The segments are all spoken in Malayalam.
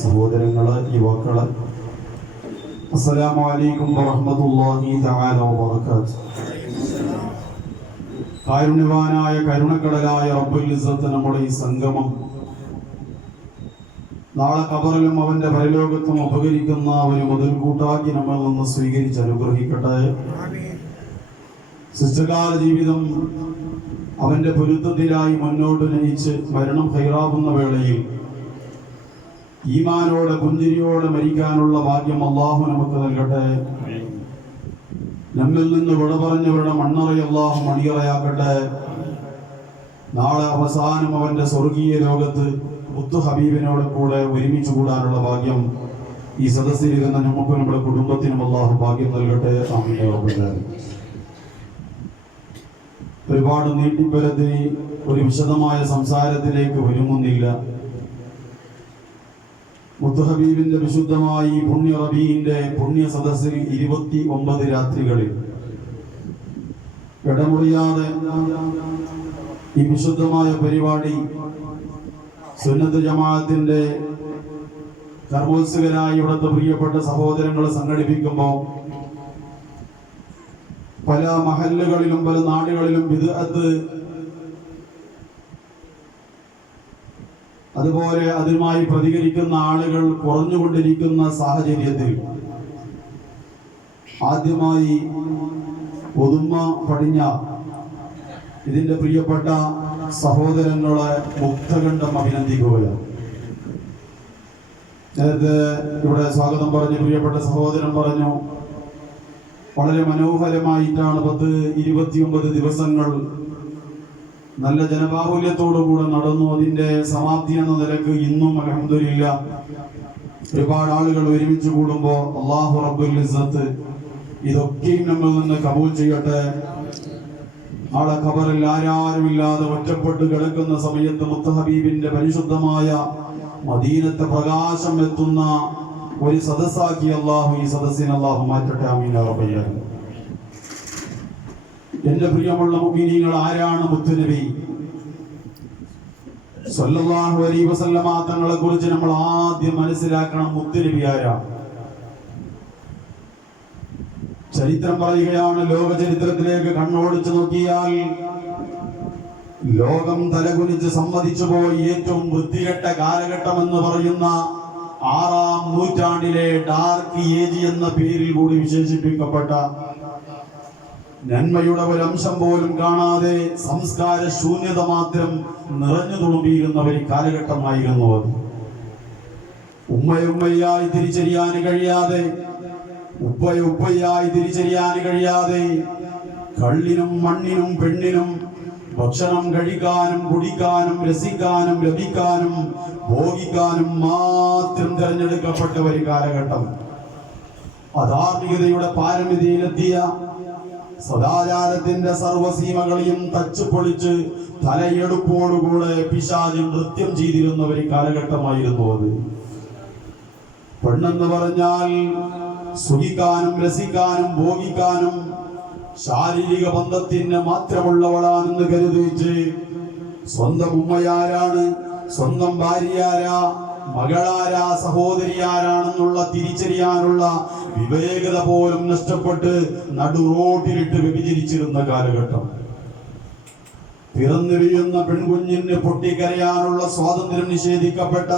സഹോദരങ്ങള്, യുവാക്കള്, അസ്സലാമു അലൈക്കും വറഹ്മത്തുള്ളാഹി തആല വബറകാതുഹു. കാരുണ്യവാനായ കരുണക്കടലായ റബ്ബുൽ ഇസ്സത്ത് നമ്മുടെ ഈ സംഗമം നാളെ ഖബറിലും അവന്റെ പരലോകത്തും ഉപകരിക്കുന്ന ഒരു മുതൽക്കൂട്ടാക്കി നമ്മിൽ നിന്ന് സ്വീകരിച്ച് അനുഗ്രഹിക്കട്ടെ. ശിഷ്ടകാല ജീവിതം അവന്റെ പൊരുത്തത്തിലായി മുന്നോട്ട് നയിച്ച് മരണം ഹൈറാവുന്ന വേളയിൽ ഈമാനോടെ പുഞ്ചിരിയോടെ മരിക്കാനുള്ള ഭാഗ്യം അല്ലാഹു നമുക്ക് നൽകട്ടെ. നമ്മിൽ നിന്ന് വിട പറഞ്ഞവരുടെ മണ്ണറ അല്ലാഹു മണിയറയാക്കട്ടെ. നാളെ അവസാനം അവന്റെ സ്വർഗീയ ലോകത്ത് മുത്തു ഹബീബിനോട് കൂടെ ഒരുമിച്ച് കൂടാനുള്ള ഭാഗ്യം ഈ സദസ്സിലിരുന്ന നമുക്കും നമ്മുടെ കുടുംബത്തിനും അല്ലാഹു ഭാഗ്യം നൽകട്ടെ. ആമീൻ. ഒരുപാട് നീട്ടിപ്പരത്തി ഒരു വിശദമായ സംസാരത്തിലേക്ക് ഒരുങ്ങുന്നില്ല. മുത്തുഹബീബിന്റെ വിശുദ്ധമായി പുണ്യ റബീന്റെ പുണ്യ സദസ്സിൽ 29 രാത്രികളിൽ ഇടമുറിയാതെ ഈ വിശുദ്ധമായ പരിപാടി സുന്നത്ത് ജമാഅത്തിന്റെ കർമ്മോത്സുകരായി ഇവിടുത്തെ പ്രിയപ്പെട്ട സഹോദരങ്ങൾ സംഘടിപ്പിക്കുമ്പോൾ പല മഹല്ലുകളിലും പല നാടുകളിലും ബിദ്അത്ത്, അതുപോലെ അതുമായി പ്രതികരിക്കുന്ന ആളുകൾ കുറഞ്ഞുകൊണ്ടിരിക്കുന്ന സാഹചര്യത്തിൽ ആദ്യമായി ഒതുമ്മ പടിഞ്ഞ ഇതിന്റെ പ്രിയപ്പെട്ട സഹോദരങ്ങളെ മുക്തകണ്ഠം അഭിനന്ദിക്കുകയാണ്. നേരത്തെ ഇവിടെ സ്വാഗതം പറഞ്ഞ പ്രിയപ്പെട്ട സഹോദരൻ പറഞ്ഞു, വളരെ മനോഹരമായിട്ടാണ് 29 ദിവസങ്ങൾ നല്ല ജനബാഹുല്യത്തോടുകൂടെ നടന്നു. അതിന്റെ സമാപ്തി എന്ന നിലക്ക് ഇന്നും അൽഹംദുലില്ലാ ഒരുപാട് ആളുകൾ ഒരുമിച്ച് കൂടുമ്പോൾ അല്ലാഹു റബ്ബുൽ ഇസ്സത്ത് ഇതൊക്കെയും നമ്മിൽ നിന്ന് കബൂൽ ചെയ്യട്ടെ. നാളെ ഖബറിൽ ആരാരുമില്ലാതെ ഒറ്റപ്പെട്ട് കിടക്കുന്ന സമയത്ത് മുത്തഹബീബിന്റെ പരിശുദ്ധമായ മദീനത്തെ പ്രകാശം എത്തുന്ന ഒരു സദസ്സാക്കി അല്ലാഹു ഈ സദസ്സിനെ അല്ലാഹു മാറ്റട്ടെ. ആമീൻ യാ റബ്ബൽ ആലമീൻ. എന്റെ പ്രിയമുള്ള മുഅ്മിനീങ്ങൾ, ആരാണ് മുത്തുനബി സ്വല്ലല്ലാഹു അലൈഹി വസല്ലമ തങ്ങളെ കുറിച്ച് നമ്മൾ ആദ്യം മനസ്സിലാക്കണം. മുത്തുനബി ആരാണ്? ചരിത്രം പറയുകയാണ്, ലോക ചരിത്രത്തിലേക്ക് കണ്ണോടിച്ചു നോക്കിയാൽ ലോകം തലകുനിച്ച് സമ്മതിച്ചു പോയി ഏറ്റവും വൃത്തികെട്ട കാലഘട്ടം എന്ന് പറയുന്ന 6-ാം നൂറ്റാണ്ടിലെ ഡാർക്ക് ഏജ് എന്ന പേരിൽ കൂടി വിശേഷിപ്പിക്കപ്പെട്ട നന്മയുടെ ഒരു അംശം പോലും കാണാതെ സംസ്കാര ശൂന്യത മാത്രം നിറഞ്ഞു തുളുമ്പിയിരുന്ന ഒരു കാലഘട്ടമായിരുന്നു അത്. ഉമ്മയായി തിരിച്ചറിയാൻ കഴിയാതെ, ഉപ്പയായി തിരിച്ചറിയാൻ കഴിയാതെ, കള്ളിനും മണ്ണിനും പെണ്ണിനും ഭക്ഷണം കഴിക്കാനും കുടിക്കാനും രസിക്കാനും ലഭിക്കാനും ഭോഗിക്കാനും മാത്രം തിരഞ്ഞെടുക്കപ്പെട്ട ഒരു കാലഘട്ടം. അധാർമികതയുടെ പാരമിതിയിലെത്തിയ, സദാചാരത്തിന്റെ സർവസീമകളെയും തച്ചു പൊളിച്ച് തലയെടുപ്പോടുകൂടെ പിശാച് നൃത്യം ചെയ്തിരുന്ന ഒരു കാലഘട്ടമായിരുന്നു അത്. പെണ്ണെന്ന് പറഞ്ഞാൽ സുഖിക്കാനും രസിക്കാനും ഭോഗിക്കാനും ശാരീരിക ബന്ധത്തിന് മാത്രമുള്ളവളാണെന്ന് കരുതിച്ച് സ്വന്തം ഉമ്മയാരാണ്, സ്വന്തം ഭാര്യയാരാ, മകളാരാ, സഹോദരിയാരാണെന്നുള്ള തിരിച്ചറിയാനുള്ള വിവേകത പോലും നഷ്ടപ്പെട്ട് നടു റോഡിലിട്ട് വ്യഭിചരിച്ചിരുന്ന കാലഘട്ടം. പിറന്നു വീഴുന്ന പെൺകുഞ്ഞിന് പൊട്ടിക്കരയാനുള്ള സ്വാതന്ത്ര്യം നിഷേധിക്കപ്പെട്ട,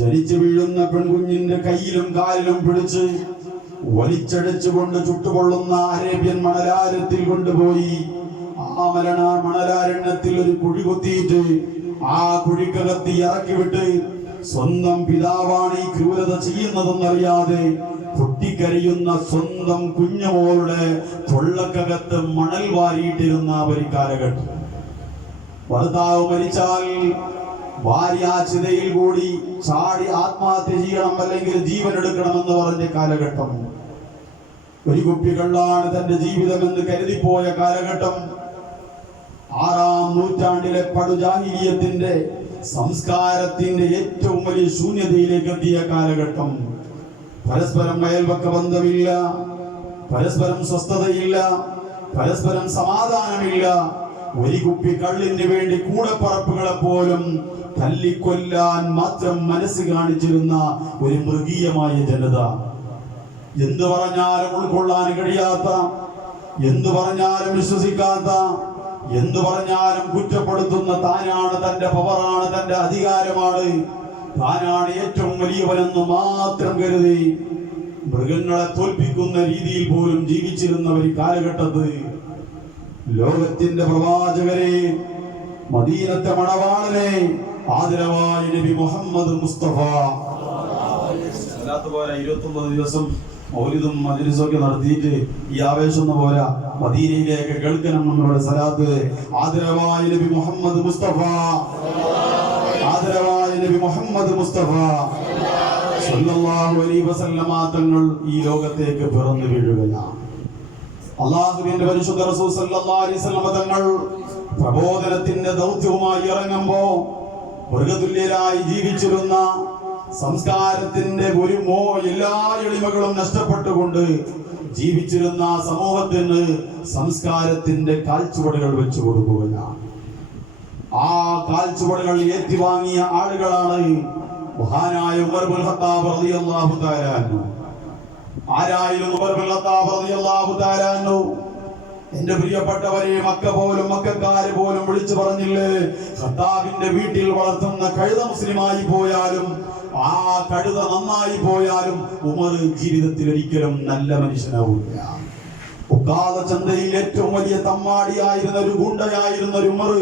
ജനിച്ചു വീഴുന്ന പെൺകുഞ്ഞിന്റെ കയ്യിലും കാലിലും പിടിച്ച് വലിച്ചടച്ചുകൊണ്ട് ചുട്ടുപൊള്ളുന്ന അറേബ്യൻ മണലാരത്തിൽ കൊണ്ടുപോയി ആ മണലാരണ്യത്തിൽ ഒരു കുഴി കുത്തിയിട്ട് ആ കുഴിക്കകത്ത് ഇറക്കിവിട്ട് സ്വന്തം പിതാവാണ് ഈ ക്രൂരത ചെയ്യുന്നതെന്നറിയാതെ പൊട്ടിക്കരയുന്ന സ്വന്തം കുഞ്ഞുമോളുടെ തൊള്ളക്കകത്ത് മണൽ വാരിയിട്ടിരുന്ന ഒരു കാലഘട്ടം. ഭർത്താവ് മരിച്ചാൽ ഭാര്യ ചിതയിൽ കൂടി ചാടി ആത്മഹത്യ ചെയ്യണം, അല്ലെങ്കിൽ ജീവൻ എടുക്കണമെന്ന് പറഞ്ഞ കാലഘട്ടം. ഒരു കുപ്പി കള്ളാണ് തന്റെ ജീവിതമെന്ന് കരുതിപ്പോയ കാലഘട്ടം. 6-ാം നൂറ്റാണ്ടിലെ പടുജാഹിലിയത്തിന്റെ സംസ്കാരത്തിന്റെ ഏറ്റവും വലിയ ശൂന്യതയിലേക്ക് എത്തിയ കാലഘട്ടം. പരസ്പരം അയൽപക്ക ബന്ധമില്ല, പരസ്പരം സ്വസ്ഥതയില്ല, പരസ്പരം സമാധാനമില്ല. ഒരു കുപ്പി കള്ളിന് വേണ്ടി കൂടപ്പറപ്പുകളെ പോലും തല്ലിക്കൊല്ലാൻ മാത്രം മനസ്സ് കാണിച്ചിരുന്ന ഒരു മൃഗീയമായ ജനത. എന്തു പറഞ്ഞാലും ഉൾക്കൊള്ളാൻ കഴിയാത്ത, എന്തു പറഞ്ഞാലും വിശ്വസിക്കാത്ത, എന്തു പറഞ്ഞാലും കുറ്റപ്പെടുത്തുന്ന, താനാണ്, തന്റെ പവറാണ്, തന്റെ അധികാരമാണ്, താനാണ് ഏറ്റവും വലിയവനെന്ന് മാത്രം കരുതി മൃഗങ്ങളെ തോൽപ്പിക്കുന്ന രീതിയിൽ പോലും ജീവിച്ചിരുന്ന ഒരു കാലഘട്ടത്ത് ലോകത്തിന്റെ പ്രവാചകരെ, മദീനത്തെ മണവാളനെ, ആദരവായ നബി മുഹമ്മദ് മുസ്തഫ പോലെ 29 ദിവസം മൗലിദും മജ്‌ലിസും ഒക്കെ നടത്തിയിട്ട് ഈ ആവേശം പോലെ മദീനയിലേക്ക് കേൾക്കണം നമ്മുടെ സലാത്ത്. ആദരവായ നബി മുഹമ്മദ് മുസ്തഫ, ആദരവായ നബി മുഹമ്മദ് മുസ്തഫ സല്ലല്ലാഹു അലൈഹി വസല്ലമ തങ്ങൾ ഈ ലോകത്തേക്ക് പിറന്നു വീഴുകയാണ്. അല്ലാഹുവിന്റെ പരിശുദ്ധ റസൂൽ സല്ലല്ലാഹു അലൈഹി വസല്ലമ തങ്ങൾ പ്രബോധനത്തിന്റെ ദൗത്യവുമായി ഇറങ്ങുമ്പോ മൃഗതുല്യരായി ജീവിച്ചിരുന്ന, സംസ്കാരത്തിന്റെ എല്ലാ എളിമകളും നഷ്ടപ്പെട്ടുകൊണ്ട് ജീവിച്ചിരുന്ന സമൂഹത്തിന് സംസ്കാരത്തിന്റെ കാൽച്ചുവടുകൾ വെച്ചു കൊടുക്കുകയാണ്. ആ കാൽച്ചുവടുകൾ ഏറ്റുവാങ്ങിയ ആളുകളാണ് മഹാനായ ഉമർ ഇബ്നുൽ ഖത്താബ് റളിയല്ലാഹു തആല അൻഹു. ആരായിരുന്നു ഉമർ ഇബ്നുൽ ഖത്താബ് റളിയല്ലാഹു തആല അൻഹു? എന്റെ പ്രിയപ്പെട്ടവരെ, മക്കക്കാര് പോലും വിളിച്ചു പറഞ്ഞില്ലേ, ഖത്താബിന്റെ വീട്ടിൽ വളർത്തുന്ന കഴുത മുസ്ലിമായി പോയാലും, ആ കഴുത നന്നായി പോയാലും ഉമർ ജീവിതത്തിൽ ഒരിക്കലും നല്ല മനുഷ്യനാവില്ല. ഉക്കാദ ചന്തയിൽ ഏറ്റവും വലിയ തമ്മാടിയായിരുന്ന ഒരു ഗുണ്ടയായിരുന്ന ഒരു ഉമർ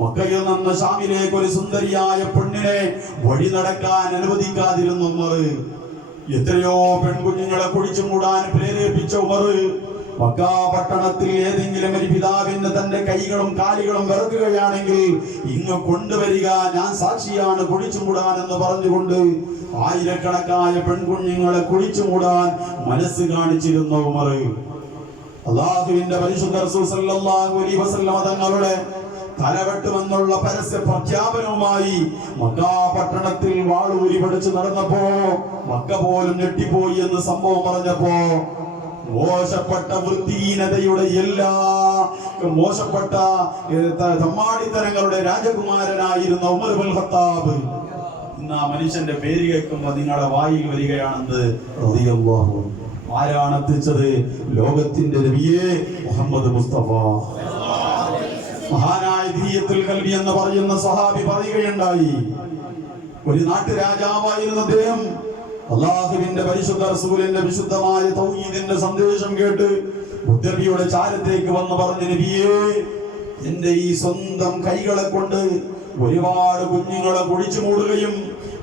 മക്കയിൽ നിന്ന് ഷാമിലേക്ക് ഒരു സുന്ദരിയായ പെണ്ണിനെ വഴി നടക്കാൻ അനുവദിക്കാതിരുന്ന ഉമർ, എത്രയോ പെൺകുഞ്ഞുങ്ങളെ കുഴിച്ചു മൂടാൻ പ്രേരിപ്പിച്ച ഉമർ, മക്കാ പട്ടണത്തിൽ ഏതെങ്കിലും ഒരു പിതാവിന് തന്റെ കൈകളും കാലുകളും വിറക്കുകയാണെങ്കിൽ ഇങ്ങ് കൊണ്ടുവരിക, ഞാൻ സാക്ഷിയാണ്, കുഴിച്ചു മൂടാൻ എന്ന് പറഞ്ഞുകൊണ്ട് ആയിരക്കണക്കായ പെൺകുഞ്ഞുങ്ങളെ കുഴിച്ചു മൂടാൻ മനസ്സ് കാണിച്ചിരുന്ന ഉമർ, അല്ലാഹുവിന്റെ പരിശുദ്ധ റസൂൽ സല്ലല്ലാഹു അലൈഹി വസല്ലമ തങ്ങളുടെ തലവെട്ടുമെന്നുള്ള പരസ്യ പ്രഖ്യാപനവുമായി മക്കാ പട്ടണത്തിൽ വാളൂരി പഠിച്ചു നടന്നപ്പോ മക്ക പോലും ഞെട്ടിപ്പോയി എന്ന് സംഭവം പറഞ്ഞപ്പോ, മോശപ്പെട്ട വൃത്തിഹീനതയുടെ എല്ലാ മോശപ്പെട്ട തമ്മാടിത്തരങ്ങളുടെ രാജകുമാരനായിരുന്ന ഉമർ ഇബ്നുൽ ഖത്താബ് ഇന്ന് ആ മനുഷ്യന്റെ പേര് കേൾക്കുമ്പോൾ നിങ്ങളുടെ വായിൽ വരികയാണെന്ന് റളിയല്ലാഹു അൻഹു. ആരാണ് എത്തിച്ചത്? ലോകത്തിന്റെ നബിയെ മുഹമ്മദ് മുസ്തഫ. മഹാനായ ദിഹിയത്തുൽ ഖൽബി എന്ന് പറയുന്ന സഹാബി പറയുകയുണ്ടായി, ഒരു നാട്ടുരാജാവായിരുന്ന അദ്ദേഹം അല്ലാഹുവിന്റെ പരിശുദ്ധ റസൂലിന്റെ വിശുദ്ധമായ തൗഹീദിന്റെ സന്ദേശം കേട്ട് മുത്തനബിയുടെ ചാരത്തേക്ക് വന്ന് പറഞ്ഞു, നബിയേ, എന്റെ ഈ സ്വന്തം കൈകളെ കൊണ്ട് ഒരുപാട് കുഞ്ഞുങ്ങളെ കുഴിച്ചു മൂടുകയും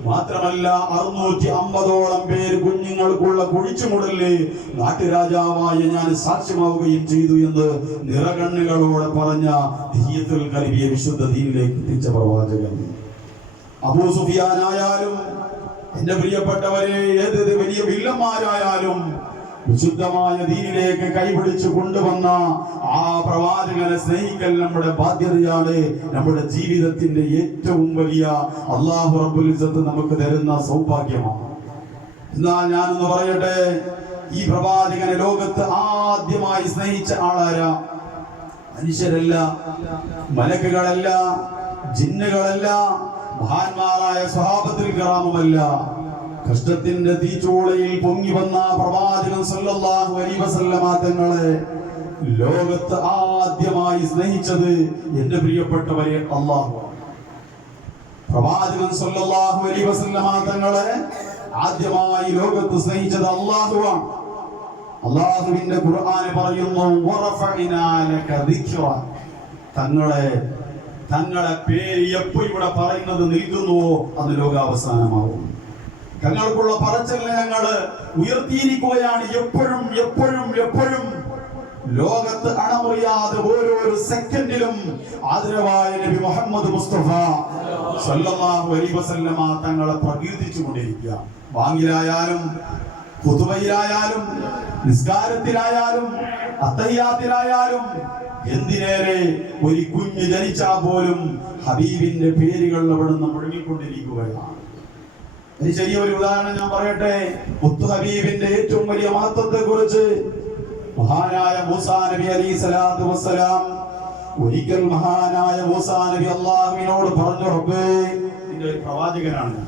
മാത്രമല്ല 650ഓളം പേര് കുഞ്ഞുങ്ങൾക്കുള്ള കുഴിച്ചുമുടല് നാട്ടുരാജാവായ ഞാൻ സാക്ഷ്യമാവുകയും ചെയ്തു എന്ന് നിറകണ്ണുകളോടെ പറഞ്ഞ ദിഹിയത്തുൽ ഖൽബിയെ വിശുദ്ധ ദീനിലേക്ക് എത്തിച്ച പ്രവാചകൻ. അബൂ സുഫിയാനായാലും എന്റെ പ്രിയപ്പെട്ടവരെ, ഏത് വലിയ വില്ലന്മാരായാലും വിശുദ്ധമായ ദീനിലേക്ക് കൈപിടിച്ചു കൊണ്ടുവന്ന ആ പ്രവാചകനെ സ്നേഹിക്കൽ നമ്മുടെ ബാധ്യതയാണ്, നമ്മുടെ ജീവിതത്തിന്റെ ഏറ്റവും വലിയ അല്ലാഹു റബ്ബുൽ ഇസ്സത്ത് നമുക്ക് തരുന്ന സൗഭാഗ്യമാണ്. എന്നാൽ ഞാനൊന്ന് പറയട്ടെ, ഈ പ്രവാചകനെ ലോകത്ത് ആദ്യമായി സ്നേഹിച്ച ആളാരാ? മനുഷ്യരല്ല, മലക്കുകളല്ല, ജിന്നുകളല്ല, മഹാന്മാരായ സ്വഹാബത്തുൽ കിറാമുമല്ല. കഷ്ടത്തിന്റെ തീച്ചൂളയിൽ പൊങ്ങി വന്ന പ്രവാചകൻ സല്ലല്ലാഹു അലൈഹി വസല്ലമ തങ്ങളെ ലോകത്ത് ആദ്യമായി സ്നേഹിച്ചത് എന്റെ പ്രിയപ്പെട്ടവരെ അല്ലാഹുവാണ്. പ്രവാചകൻ സല്ലല്ലാഹു അലൈഹി വസല്ലമ തങ്ങളെ ആദ്യമായി ലോകത്ത് സ്നേഹിച്ചത് അല്ലാഹുവാണ്. അല്ലാഹുവിന്റെ ഖുർആൻ പറയുന്നു, വറഫഇനാ ലക ദിക്റ. തങ്ങളെ പേര് എപ്പോൾ ഇവിടെ പറയുന്നത് നിൽക്കുന്നുവോ അത് ലോകാവസാനമാവും. തങ്ങൾക്കുള്ള പറച്ചലിനെ ഞങ്ങൾ ഉയർത്തിയിരിക്കുകയാണ്. എപ്പോഴും എപ്പോഴും എപ്പോഴും ലോകത്ത് അണമുറിയാതെ ഓരോ സെക്കൻഡിലും ആദരവായ നബി മുഹമ്മദ് മുസ്തഫ സല്ലല്ലാഹു അലൈഹി വസല്ലമ തങ്ങളെ പ്രകീർത്തിച്ചുകൊണ്ടിരിക്കുക. വാങ്ങിലായാലും ഖുതുബയിലായാലും നിസ്കാരത്തിലായാലും അത്തഹിയാത്തിലായാലും എന്തിനേറെ ഒരു കുഞ്ഞ് ജനിച്ചാൽ പോലും ഹബീബിന്റെ പേരുകൾ അവിടെ നിന്ന് മുഴങ്ങിക്കൊണ്ടിരിക്കുകയാണ്. ഒരു ചെറിയൊരു ഉദാഹരണം ഞാൻ പറയട്ടെ. മുത്തു ഹബീബിന്റെ ഏറ്റവും വലിയ മഹത്വത്തെ കുറിച്ച് മഹാനായ മൂസാ നബി അലൈഹി സ്വലാത്തു വസ്സലാം ഒരിക്കൽ മഹാനായ മൂസാ നബി അല്ലാഹുവിനോട് പറഞ്ഞു, റബ്ബേ, നിന്റെ ഒരു പ്രവാചകനാണ്,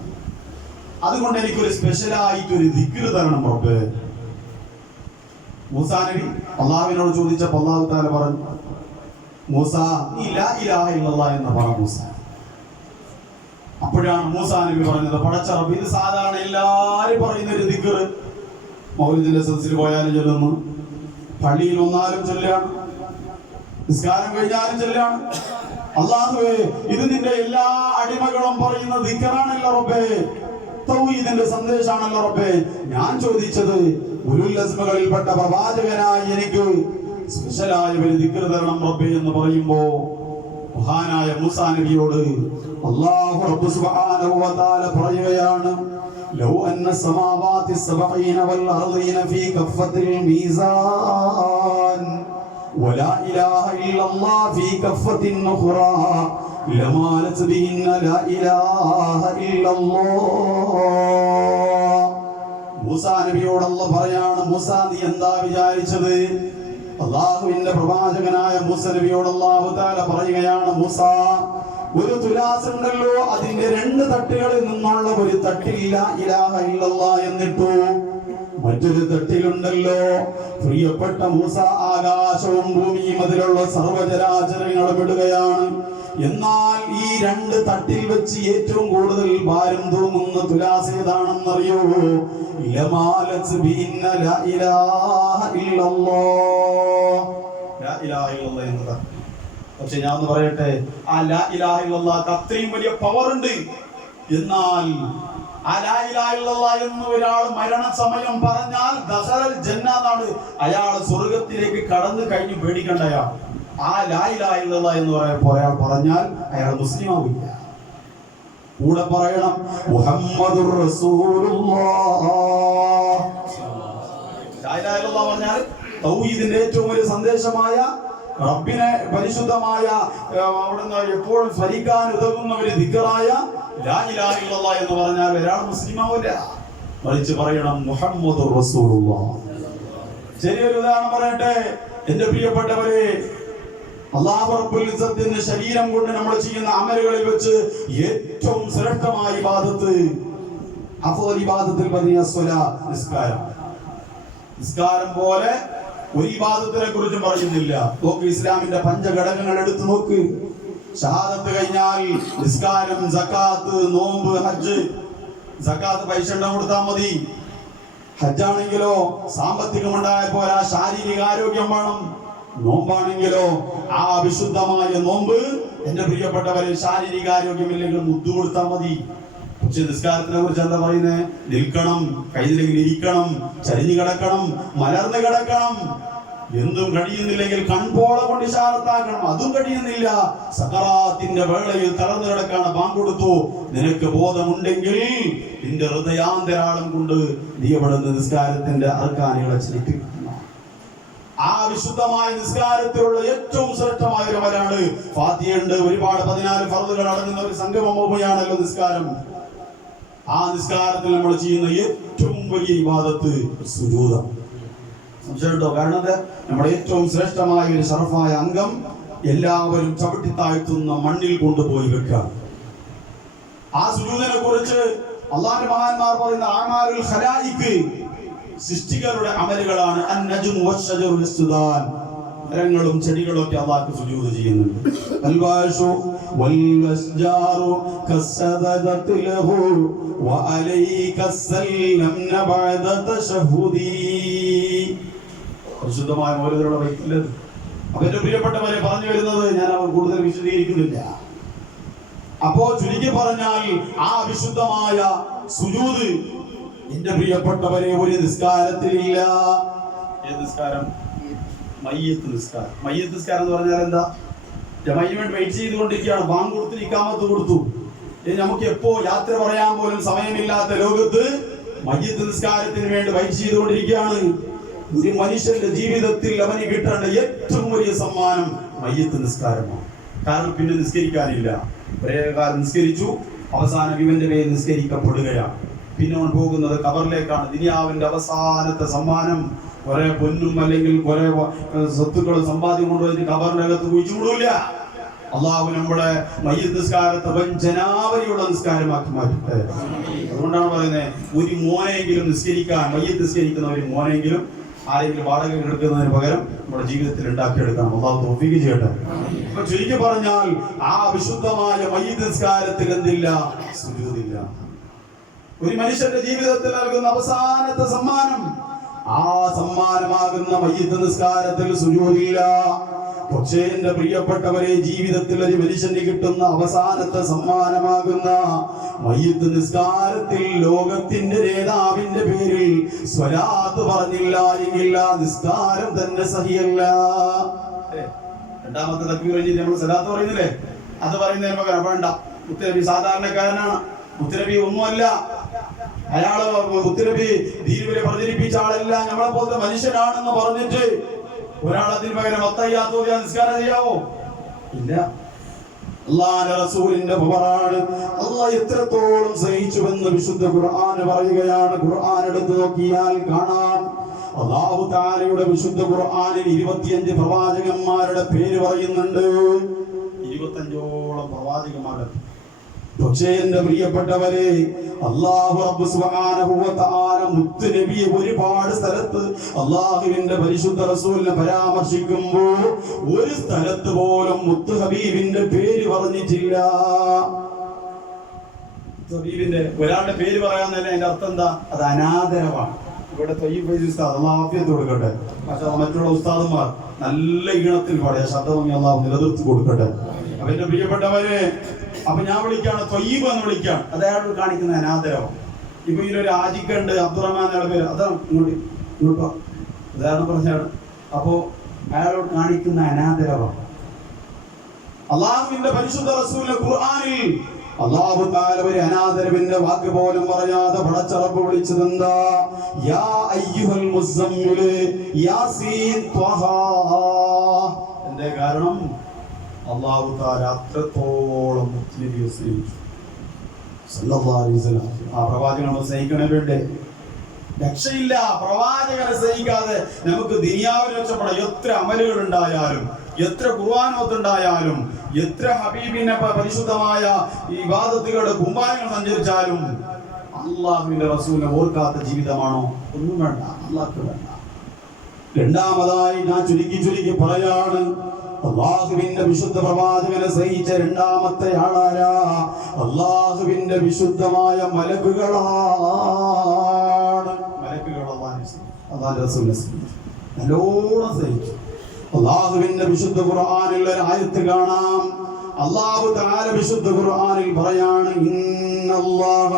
അതുകൊണ്ട് എനിക്കൊരു സ്പെഷ്യലായിട്ട് ഒരു ദിക്ർ തരണം റബ്ബേ. മൂസാ നബി അല്ലാഹുവിനോട് ചോദിച്ചപ്പോൾ അല്ലാഹു തആല പറഞ്ഞു, മൂസാ, നീ ലാ ഇലാഹ ഇല്ലല്ലാഹ് എന്ന് പറ മൂസ. അപ്പോഴാണ് മൂസാ നബി പറഞ്ഞത്, പടച്ച റബ്ബ്, ഇത് സാധാരണ എല്ലാവരും പറയുന്ന ഒരു ദിക്ർ, മൗലിദിന്റെ സദസ്സിൽ പോയാലും ചൊല്ലുന്നു, പള്ളിയിൽ വന്നാലും ചൊല്ലാണ്, നിസ്കാരം കഴിഞ്ഞാലും ചൊല്ലാണ്. അല്ലാഹുവേ, ഇത് നിന്റെ എല്ലാ അടിമകളും പറയുന്ന ദിക്റാണല്ലോ റബ്ബേ, തൗഹീദിന്റെ സന്ദേശമാണല്ലോ റബ്ബേ. ഞാൻ ചോദിച്ചത് ഉലുൽ അസ്മകളിൽപ്പെട്ട പ്രവാചകനായി എനിക്ക് സ്പെഷ്യലായ ഒരു ദിക്ർ തരണം റബ്ബേ എന്ന് പറയുമ്പോ മഹാനായ മൂസാ നബിയോട് അല്ലാഹു റബ്ബ് സുബ്ഹാനഹു വ തആല പറയുകയാണ്, ലൗ അന്ന സമാവാതി സബഈന വൽ അർളീന ഫീ കഫത്തിൽ മീസാൻ വലാ ഇലാഹ ഇല്ലല്ലാഹ് ഫീ കഫത്തിൻ ഉഖറാ ലമാലത് ബിഹിന്ന ലാ ഇലാഹ ഇല്ലല്ലാഹ്. മൂസാ നബിയോട് അല്ലാഹു പറയാണ്, മൂസാ, നീ എന്താ വിചാരിച്ചത്? അല്ലാഹുവിന്റെ പ്രവാചകനായ മൂസാ നബിയോട് അല്ലാഹു തആല പറയുകയാണ്, മൂസാ, ഒരു തുലാസ് ഉണ്ടല്ലോ, അതിന്റെ 2 തട്ടുകളിൽ നിന്നുള്ള ഒരു തട്ടിൽ ലാ ഇലാഹ ഇല്ലല്ലാഹ് എന്നിട്ടു മറ്റൊരു തട്ടിലുണ്ടല്ലോ പ്രിയപ്പെട്ട മൂസ, ആകാശവും ഭൂമിയും അതിലുള്ള സർവ്വചരാചരങ്ങളും ഇടുകയാണ്. എന്നാൽ ഈ 2 തട്ടിൽ വെച്ച് ഏറ്റവും കൂടുതൽ ഭാരം തൂങ്ങുന്ന തുലാസ് ഏതാണെന്നറിയോ? ലമാലത് ബിന്ന ലാ ഇലാഹ ഇല്ലല്ലാഹ്. ലാ ഇലാഹ ഇല്ലല്ലാഹ് എന്നതാ. പക്ഷെ ഞാൻ ഒന്ന് പറയട്ടെ, ആ ലാ ഇലാഹ ഇല്ലല്ലാഹ് അത്രയും വലിയ പവർ ഉണ്ട്. എന്നാൽ ആ ലാ ഇലാഹ ഇല്ലല്ലാഹ് എന്ന് ഒരാൾ മരണസമയം പറഞ്ഞാൽ ദഖലൽ ജന്ന എന്നാണ്, അയാൾ സ്വർഗ്ഗത്തിലേക്ക് കടന്നു കഴിഞ്ഞു പേടിക്കണ്ടയാ. ആ ലാ ഇലാഹ ഇല്ലല്ലാഹ് എന്ന് ഒരാൾ പറഞ്ഞാൽ അയാൾ മുസ്ലിം ആവില്ല. കൂടെ പറയണം മുഹമ്മദുർ റസൂലുള്ളാഹ്. ലാ ഇലാഹ ഇല്ലല്ലാഹ് പറഞ്ഞാൽ തൗഹീദിന്റെ ഏറ്റവും വലിയ സന്ദേശമായ റബ്ബിനെ പരിശുദ്ധമായ അവിടുന്ന് എപ്പോഴും സ്മരിക്കാൻ ഉതകുന്ന ഒരു ദിക്റായ ലാ ഇലാഹ ഇല്ലല്ലാഹ് എന്ന് പറഞ്ഞാൽ ഒരാൾ മുസ്ലിം ആവില്ല. മറിച്ച് പറയണം മുഹമ്മദുർ റസൂലുള്ളാഹ്. ശരിയൊരു ഉദാഹരണം പറയട്ടെ എന്റെ പ്രിയപ്പെട്ടവരെ, അല്ലാഹു റബ്ബുൽ ഇസ്സത്തിന്റെ ശരീരം കൊണ്ട് നമ്മൾ ചെയ്യുന്ന അമലുകളിൽ വെച്ച് ഏറ്റവും ശ്രേഷ്ഠമായ ഇബാദത്ത്, അഫ്ളൽ ഇബാദത്തുൽ ബദിയ സ്വലാത്ത്, നിസ്കാരം. നിസ്കാരം പോലെ ഒരു ഇബാദത്തിനെ കുറിച്ചും പറയുന്നില്ല. നോക്ക്, ഇസ്ലാമിന്റെ 5 ഘടകങ്ങൾ എടുത്തു നോക്ക്. ഷഹാദത്ത് കഴിഞ്ഞാൽ നിസ്കാരം, സകാത്ത്, നോമ്പ്, ഹജ്ജ്. സകാത്ത് പൈസ കൊടുത്താൽ മതി. ഹജ്ജാണെങ്കിലോ സാമ്പത്തികമുണ്ടായ പോരാ, ശാരീരിക ആരോഗ്യം വേണം. നോമ്പാണെങ്കിലോ ആ വിശുദ്ധമായ നോമ്പ്, എന്റെ പ്രിയപ്പെട്ടവരെ, ശാരീരിക ആരോഗ്യമില്ലെങ്കിൽ മുദ്ദു കൊടുത്താൽ മതി. പക്ഷെ നിസ്കാരത്തിനെ കുറിച്ച് എന്താ പറയുന്നത്? നിൽക്കണം, കൈതിലെങ്കിൽ ഇരിക്കണം, ചരിഞ്ഞു കിടക്കണം, മലർന്നു കിടക്കണം. എന്തും കഴിയുന്നില്ലെങ്കിൽ കൺപോള കൊണ്ട് ഇശാറത്താക്കണം, അതും കഴിയുന്നില്ല. സക്കറാത്തിന്റെ വേളയിൽ തളർന്നു കിടക്കാണ്, ബാങ്ക് കൊടുത്തു. നിനക്ക് ബോധമുണ്ടെങ്കിൽ നിന്റെ ഹൃദയാന്തരാളം കൊണ്ട് നീ അവിടുന്ന് നിസ്കാരത്തിന്റെ അർക്കാനുകളെ ചലിപ്പിക്കണം. ആ വിശുദ്ധമായ നിസ്കാരത്തിലുള്ള ഏറ്റവും ശ്രേഷ്ഠമായ ഒരു അമലാണ് ഫാത്തിഹയുണ്ട്. ഒരുപാട് 14 ഫർളുകൾ അടങ്ങുന്ന ഒരു സംഗമഭൂമിയാണല്ലോ നിസ്കാരം. ആ നിസ്കാരത്തിൽ നമ്മൾ ചെയ്യുന്ന ഏറ്റവും വലിയ ഇബാദത്ത് സുജൂദാണ്. സംശയമുണ്ടോ? കാരണം നമ്മുടെ ഏറ്റവും ശ്രേഷ്ഠമായ ഒരു ശറഫായ അംഗം എല്ലാവരും ചവിട്ടി താഴ്ത്തുന്ന മണ്ണിൽ കൊണ്ടുപോയി വെക്കാം. ആ സുജൂദിനെ കുറിച്ച് അള്ളാഹുവിന്റെ മഹാന്മാർ പറയുന്ന ആമാലുൽ ഖലായിക്, സൃഷ്ടികളുടെ അമലുകളാണ് അന്നജും വശജറു യസ്തുദാൻ. മരങ്ങളും ചെടികളും ഒക്കെ അല്ലാഹുക്ക് സുജൂദ് ചെയ്യുന്നുണ്ട്. അൽവാശു വൽഅസ്ജാറു കസദദത് ലഹു വഅലൈക സല്ലംന ബഅദ തശഹുദി. പരിശുദ്ധമായ മൗലിദുകളുടെ വൈത്തിലത്. അവന്റെ പ്രിയപ്പെട്ടവരെ പറഞ്ഞു വരുന്നത് ഞാൻ കൂടുതൽ വിശദീകരിക്കുന്നില്ല. അപ്പോ ചുരുക്കി പറഞ്ഞാൽ ആ വിശുദ്ധമായ സുജൂദ് എന്റെ പ്രിയപ്പെട്ടവരെ ഒരു നിസ്കാരത്തിലില്ല. ഏത് നിസ്കാരം? മയ്യത്ത് നിസ്കാരം. മയ്യത്ത് നിസ്കാരം എന്ന് പറഞ്ഞാൽ എന്താ? ജമാഅത്തിന് വേണ്ടി വെയിറ്റ് ചെയ്തുകൊണ്ടിരിക്കുകയാണ്. ബാങ്ക് കൊടുത്ത് ഇഖാമത്ത് കൊടുത്തു. നമുക്ക് എപ്പോ യാത്ര പറയാൻ പോലും സമയമില്ലാത്ത ലോകത്ത് മയ്യത്ത് നിസ്കാരത്തിന് വേണ്ടി വെയിറ്റ് ചെയ്തുകൊണ്ടിരിക്കുകയാണ്. ഒരു മനുഷ്യന്റെ ജീവിതത്തിൽ അവന് കിട്ടേണ്ട ഏറ്റവും വലിയ സമ്മാനം മയ്യത്ത് നിസ്കാരമാണ്. കാരണം പിന്നെ നിസ്കരിക്കാനില്ല. ഒരേ കാലം നിസ്കരിച്ചു, അവസാനം ഇവന്റെ പേര് നിസ്കരിക്കപ്പെടുകയാണ്. പിന്നെ അവൻ പോകുന്നത് ഖബറിലേക്കാണ്. ദുനിയാവിന്റെ അവസാനത്തെ സമ്മാനം കുറെ പൊന്നും അല്ലെങ്കിൽ കുറെ സ്വത്തുക്കളും സമ്പാദ്യം കൊണ്ടുപോയി ഖബറിന്റെ അകത്ത് കുഴിച്ചുകൂടില്ല. അള്ളാഹു നമ്മുടെ മയ്യിത്ത് നിസ്കാരത്തെ വൻ ജനാവലിയുള്ള നിസ്കാരമാക്കി മാറ്റട്ടെ. അതുകൊണ്ടാണ് പറയുന്നത്, ഒരു മോനെങ്കിലും നിസ്കരിക്കാൻ, മയ്യിത്ത് നിസ്കരിക്കുന്ന ഒരു മോനെങ്കിലും ആരെങ്കിലും വാടക എടുക്കുന്നതിന് പകരം നമ്മുടെ ജീവിതത്തിൽ ഉണ്ടാക്കിയെടുക്കണം. അള്ളാഹു തൗഫീഖ് ചെയ്യട്ടെ. അപ്പൊ ചുരുക്കി പറഞ്ഞാൽ ആ വിശുദ്ധമായ മയ്യിത്ത് നിസ്കാരത്തിൽ എന്തില്ല? സുജൂദില്ല. ഒരു മനുഷ്യന്റെ ജീവിതത്തിൽ നൽകുന്ന അവസാനത്തെ സമ്മാനം, ആ സമ്മാനമാകുന്ന മയ്യിത്ത് നിസ്കാരത്തിൽ സുജൂദില്ല. പക്ഷേ എന്റെ പ്രിയപ്പെട്ടവരെ, ജീവിതത്തിൽ ഒരു മനുഷ്യന് കിട്ടുന്ന അവസാനത്തെ സമ്മാനമാകുന്ന മയ്യിത്ത് നിസ്കാരത്തിൽ ലോകത്തിന്റെ നേതാവിന്റെ പേരിൽ സ്വലാത്ത് പറഞ്ഞില്ല എങ്കിൽ ആ നിസ്കാരം തന്നെ സഹിയല്ല. രണ്ടാമത്തെ തക്ബീർ കഴിഞ്ഞിട്ട് നമ്മൾ സ്വലാത്ത് പറയുന്നില്ലേ, അത് പറയുന്നതിന് പകരം വേണ്ട, മുത്തനബി സാധാരണക്കാരനാണ്, മുത്തനബി ഒന്നുമല്ല, അയാള് മുത്തനബി ദീനിനെ പ്രചരിപ്പിച്ച ആളല്ല, നമ്മളെ പോലത്തെ മനുഷ്യനാണെന്ന് പറഞ്ഞിട്ട് ഒരാൾ അതിന് പകരം അത്തഹിയ്യാത്ത് ഓതിയാൽ നിസ്കാരം ചെയ്യാവോ? ഇല്ല. അല്ലാഹുവിന്റെ റസൂലിന്റെ ഖബറാണ്. അല്ലാഹ് എത്രത്തോളം സഹിച്ചുവെന്ന് വിശുദ്ധ ഖുർആൻ പറയുകയാണ്. ഖുർആൻ എടുത്തു നോക്കിയാൽ കാണാം, അല്ലാഹു തആലയുടെ വിശുദ്ധ ഖുർആനിൽ 25 പ്രവാചകന്മാരുടെ പേര് പറയുന്നുണ്ട്. 25ഓളം പ്രവാചകന്മാരുടെ. പക്ഷേ എന്റെ പ്രിയപ്പെട്ടവരെ, അല്ലാഹു റബ്ബ് സുബ്ഹാനഹു വ തആല മുത്ത് നബിയെ ഒരുപാട് സ്ഥലത്ത് അല്ലാഹുവിന്റെ പരിശുദ്ധ റസൂലിനെ പരാമർശിക്കുമ്പോൾ ഒരു സ്ഥലത്ത് പോലും മുത്ത് ഹബീബിന്റെ പേര് പറഞ്ഞിട്ടില്ല. ഹബീബിന്റെ ഒരാളുടെ പേര് പറയാന്നല്ലേ അതിന്റെ അർത്ഥം എന്താ? അത് അനാദരവാണ്. ഇവിടെ ത്വയ്യിബ് ഉസ്താദ്, അല്ലാഹു ആഫിയത്ത് കൊടുക്കട്ടെ. പക്ഷേ മറ്റുള്ള ഉസ്താദന്മാർ നല്ല ഈണത്തിൽ പാടിയ ശബ്ദം അല്ലാഹു നിലനിർത്തി കൊടുക്കട്ടെ. അപ്പൊ എന്റെ പ്രിയപ്പെട്ടവരെ, അപ്പൊ ഞാൻ വിളിക്കാണ് ത്വയ്യിബ് എന്ന് വിളിക്കാം, അത് അയാൾ കാണിക്കുന്ന അനാദരവം. ഇപ്പൊ ഇതിലൊരു ആജിക്കുണ്ട്, അബ്ദുറഹ്മാൻ അയാളുടെ പേര്, അതാണ് ഇങ്ങോട്ടോ ഉദാഹരണം പറഞ്ഞാണ്. അപ്പോ അയാളോട് കാണിക്കുന്ന അനാദരവം. അള്ളാഹുവിന്റെ പരിശുദ്ധ റസൂലിന്റെ ഖുർആനിൽ അല്ലാഹു തആല ഒരു അനാദരവിന്റെ വാക്ക് പോലും പറയാതെ പടച്ച റബ്ബ് വിളിച്ചതെന്താ? യാ അയ്യുഹൽ മുസമ്മിൽ യാസീൻ ത്വഹ. എന്തേ കാരണം? അല്ലാഹു തആല അത്രത്തോളം മുസ്ലിമിനെ സ്നേഹിച്ചു. സല്ലല്ലാഹു അലൈഹി വസല്ലം. ആ പ്രവാചകനെ സ്നേഹിക്കണേ വേണ്ടേ? രക്ഷയില്ല. പ്രവാചകനെ സ്നേഹിക്കാതെ നമുക്ക് ദുനിയാവിൽ രക്ഷപ്പെടാം. എത്ര അമലുകൾ ഉണ്ടായാലും, എത്ര ഖുർആനോത്തുണ്ടായാലും, എത്ര ഹബീബിനെ പരിശുദ്ധമായ ഇബാദത്തുകളുടെ കുമ്പായങ്ങൾ സഞ്ചരിച്ചാലും അല്ലാഹുവിന്റെ റസൂലിനെ ഓർക്കാത്ത ജീവിതമാണോ? ഒന്നും വേണ്ട, അല്ലാഹു വേണ്ട. രണ്ടാമതായി ഞാൻ ചുരുക്കി പറയാണ്, അല്ലാഹുവിന്റെ വിശുദ്ധ പ്രവാചകനെ സ്നേഹിച്ച രണ്ടാമത്തെ ആളാരാ? അല്ലാഹുവിന്റെ വിശുദ്ധമായ മലക്കുകളാണ്. മലക്കുകൾ അല്ലാഹുവിന്റെ റസൂലിനെ സ്നേഹിച്ചു, നല്ലോണം സ്നേഹിച്ചു. അല്ലാഹുവിന്റെ വിശുദ്ധ ഖുർആനിൽ ഒരു ആയത്ത് കാണാം. അല്ലാഹു തആല വിശുദ്ധ ഖുർആനിൽ പറയാണ്, ഇന്നല്ലാഹ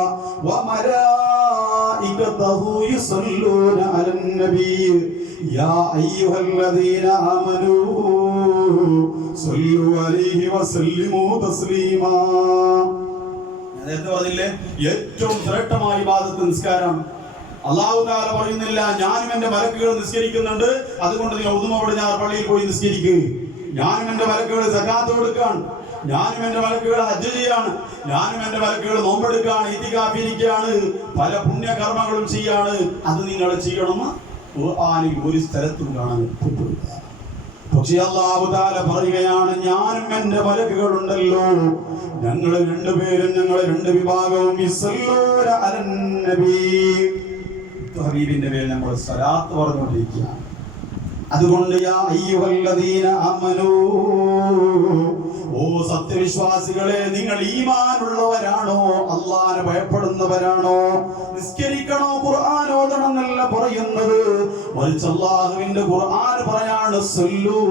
വ മലായികതഹു യുസല്ലൂന അലൻ നബി യാ അയ്യുഹല്ലദീന ആമനൂ സല്ലു അലൈഹി വസല്ലിമു തസ്ലീമാ. നേരത്തെ പറഞ്ഞില്ലേ, ഏറ്റവും ശ്രേഷ്ഠമായ ഇബാദത്ത് നിസ്കാരമാണ്. അല്ലാഹു തആല പറയുന്നില്ല, ഞാനും എന്റെ മലക്കുകൾ നിസ്കരിക്കുന്നുണ്ട്, അതുകൊണ്ട് നിങ്ങൾ ഉദുമ പടിഞ്ഞാറ് പള്ളിയിൽ പോയി നിസ്കരിക്കുക. ഞാനും എന്റെ മലക്കുകൾ സകാത്ത് കൊടുക്കാൻ, ഞാനും എന്റെ മലക്കുകൾ ഹജ്ജ് ചെയ്യാണ്, ഞാനും എന്റെ മലക്കുകൾ നോമ്പെടുക്കാണ്, ഇത്തികാഫ് ഇരിക്കുകയാണ്, പല പുണ്യകർമ്മങ്ങളും ചെയ്യാണ്. അത് നിങ്ങൾ ചെയ്യണമെന്ന് ഖുർആനിൽ ഒരു സ്ഥലത്തും കാണാൻ പറ്റില്ല. പക്ഷേ അല്ലാഹു തആല പറയുകയാണ്, ഞാനും എന്റെ മലക്കുകൾ ഉണ്ടല്ലോ, ഞങ്ങൾ രണ്ടുപേരും, ഞങ്ങൾ രണ്ട് വിഭാഗവും യുസല്ലൂന അലൻ നബി, ഹബീബിന്റെ പേരിൽ നമ്മൾ സ്വലാത്ത് പറഞ്ഞുകൊണ്ടിരിക്കുകയാണ്. അതുകൊണ്ട് യാ അയ്യുഹല്ലദീന ആമനൂ, ഓ സത്യവിശ്വാസികളെ, നിങ്ങൾ ഈമാനുള്ളവരാണോ? അല്ലാഹനെ ഭയപ്പെടുന്നവരാണോ? നിസ്കരിക്കണോ, ഖുർആൻ ഓതണം എന്നല്ല പറയുന്നത്, മറിച്ച് അല്ലാഹുവിന്റെ ഖുർആൻ പറയാണ് സല്ലൂ.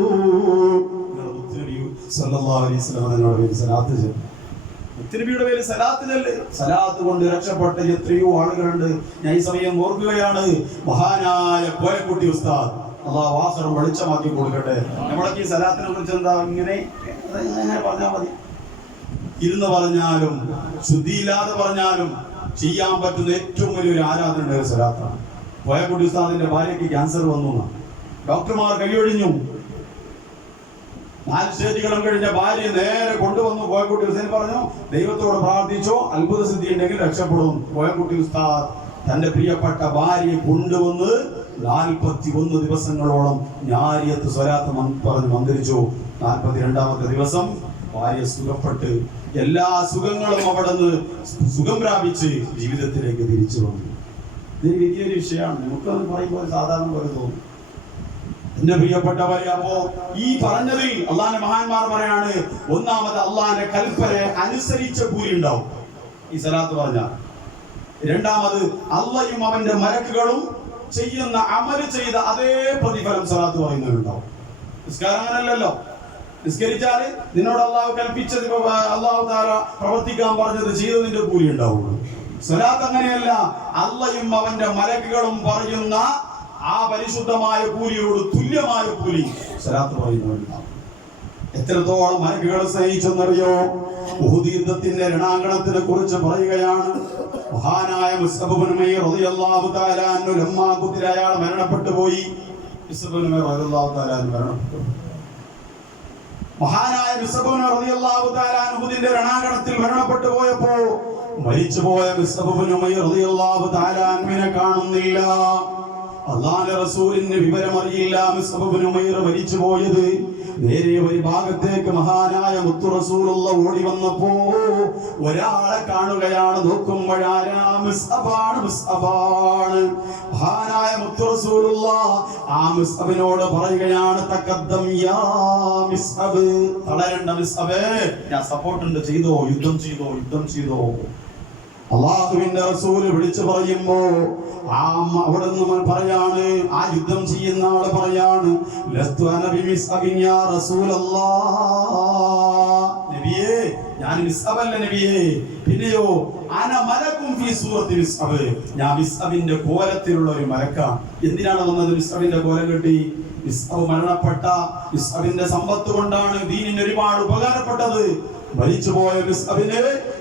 സല്ലല്ലാഹു അലൈഹി വസല്ലം എന്നോട് സലാത്ത് ചൊല്ലുക. മുത്തുനബിയുടെ പേരിൽ സലാത്ത് ചൊല്ല്. സലാത്ത് കൊണ്ട് രക്ഷപ്പെട്ട എത്രയോ ആളുകളുണ്ട്. ഞാൻ ഈ സമയം ഓർക്കുകയാണ്, മഹാനായ കോയക്കുട്ടി ഉസ്താദ്, അല്ലാഹു ആഖിറം വെളിച്ചമാക്കി കൊടുക്കട്ടെ. നമ്മളൊക്കെ ഈ സലാത്തിനെ കുറിച്ച് എന്താ ഇങ്ങനെ പറഞ്ഞാൽ മതി, ഇരുന്ന് പറഞ്ഞാലും ശുദ്ധിയില്ലാതെ പറഞ്ഞാലും ചെയ്യാൻ പറ്റുന്ന ഏറ്റവും വലിയൊരു ആരാധന സലാത്താണ്. കോയക്കുട്ടി ഉസ്താദിന്റെ ഭാര്യയ്ക്ക് ക്യാൻസർ വന്നു, ഡോക്ടർമാർ കൈയൊഴിഞ്ഞു. 4 സ്റ്റേജുകളും കഴിഞ്ഞ ഭാര്യ നേരെ കൊണ്ടുവന്നു. കോയക്കുട്ടി ഹുസൈൻ പറഞ്ഞു, ദൈവത്തോട് പ്രാർത്ഥിച്ചോ, അത്ഭുത സിദ്ധി ഉണ്ടെങ്കിൽ രക്ഷപ്പെടും. കോയക്കുട്ടി ഉസ്താദ് തന്റെ പ്രിയപ്പെട്ട ഭാര്യയെ കൊണ്ടുവന്ന് 41 ദിവസങ്ങളോളം ഞാരിയത്ത് സ്വലാത്ത് പറഞ്ഞ് മന്ത്രിച്ചു. 42ാമത്തെ ദിവസം ഭാര്യ സുഖപ്പെട്ട് എല്ലാ സുഖങ്ങളും അവിടെ നിന്ന് സുഖം പ്രാപിച്ച് ജീവിതത്തിലേക്ക് തിരിച്ചു വന്നു. ഇത് വലിയൊരു വിഷയമാണ്. നമുക്കത് പറയുമ്പോൾ സാധാരണ പോലെ തോന്നും. എന്റെ പ്രിയപ്പെട്ടവരെ, അപ്പോ ഈ പറഞ്ഞതിൽ അള്ളാന്റെ മഹാന്മാർ പറയാണ്, ഒന്നാമത് അള്ളാന്റെ കൽപ്പനയെ അനുസരിച്ച കൂലി ഉണ്ടാവും ഈ സലാത്ത് പറഞ്ഞ. രണ്ടാമത് അള്ളയും അവന്റെ മലക്കുകളും ചെയ്യുന്ന അമല് ചെയ്ത അതേ പ്രതിഫലം സലാത്ത് പറയുന്നവരുണ്ടാവും. നിസ്കാരം അങ്ങനല്ലല്ലോ. നിസ്കരിച്ചാല് നിന്നോട് അള്ളാഹു കൽപ്പിച്ചത്, അള്ളാഹു താര പ്രവർത്തിക്കാൻ പറഞ്ഞത് ചെയ്തതിന്റെ കൂലി ഉണ്ടാവുള്ളൂ. സലാത്ത് അങ്ങനെയല്ല. അള്ളയും അവന്റെ മലക്കുകളും പറയുന്ന ആ പരിശുദ്ധമായ കൂലിയോട് തുല്യമായ കൂലി സലാത്ത് പറയുന്നവരുണ്ടാവും. എത്രത്തോളം മലക്കുകളെ സ്നേഹിച്ചെന്നറിയോ? ഉഹുദ് യുദ്ധത്തിന്റെ രണാങ്കണത്തിനെ കുറിച്ച് പറയുകയാണ്. മഹാനായ മുസ്അബ് ഇബ്നു ഉമൈർ റളിയല്ലാഹു തആല അൻഹു ലമ്മാ ഖുതില, അയാൾ മരണപ്പെട്ടു പോയി. മുസ്അബ് ഇബ്നു ഉമൈർ റളിയല്ലാഹു തആല അൻഹു മരണപ്പെട്ടു. മഹാനായ മുസ്അബ് റളിയല്ലാഹു തആല അൻഹുവിന്റെ രണാങ്കണത്തിൽ മരണപ്പെട്ടു പോയപ്പോ മരിച്ചുപോയ മുസ്അബ് ഇബ്നു ഉമൈർ റളിയല്ലാഹു തആല അൻഹുവിനെ കാണുന്നില്ല. അല്ലാഹുവിന്റെ റസൂലിന് വിവരമറിയില്ല മുസ്അബ് ഇബ്നു ഉമൈർ മരിച്ചു പോയത്. നേരെ ഒരു ഭാഗത്തേക്ക് മഹാനായ മുത്തു റസൂലുള്ളാഹി ഓടി വന്നപ്പോ ഒരാളെ കാണുകയാണ്. നോക്കുമ്പോഴാരാ? മുസ്അബാണ്. മുസ്അബാണ്. മഹാനായ മുത്തു റസൂലുള്ളാഹി ആ മുസ്അബിനോട് പറയുകയാണ്, തഖദ്ദം യാ മുസ്അബ്, തളരണ്ട മുസ്അബേ, ഞാൻ സപ്പോർട്ട് ഉണ്ട്, ചെയ്തോ, യുദ്ധം ചെയ്തോ, യുദ്ധം ചെയ്തോ. അള്ളാഹുവിന്റെ റസൂല് വിളിച്ചു പറയുമ്പോ അവിടെ നിന്ന് പറയാണ്, ആ യുദ്ധം ചെയ്യുന്ന ആള് പറയാണ്, ലസ്തു അന ബിമിസ്അബിൻ യാ റസൂലല്ലാഹ്, നബിയേ ഞാൻ മിസ്അബല്ല നബിയേ. പിന്നെയോ അന മലകും ഫീ സൂറത്തി മിസ്അബ്, ഞാൻ മിസ്അബിന്റെ കോലത്തിലുള്ള ഒരു മലക്കാണ്. എന്തിനാണ് വന്നത്? മിസ്അബിന്റെ കോലം കെട്ടി. മിസ്അബ് മരണപ്പെട്ട മിസ്അബിന്റെ സമ്പത്ത് കൊണ്ടാണ് ദീനിന് ഒരുപാട് ഉപകാരപ്പെട്ടത്. മരിച്ചുപോയ മിസ്അബിന്,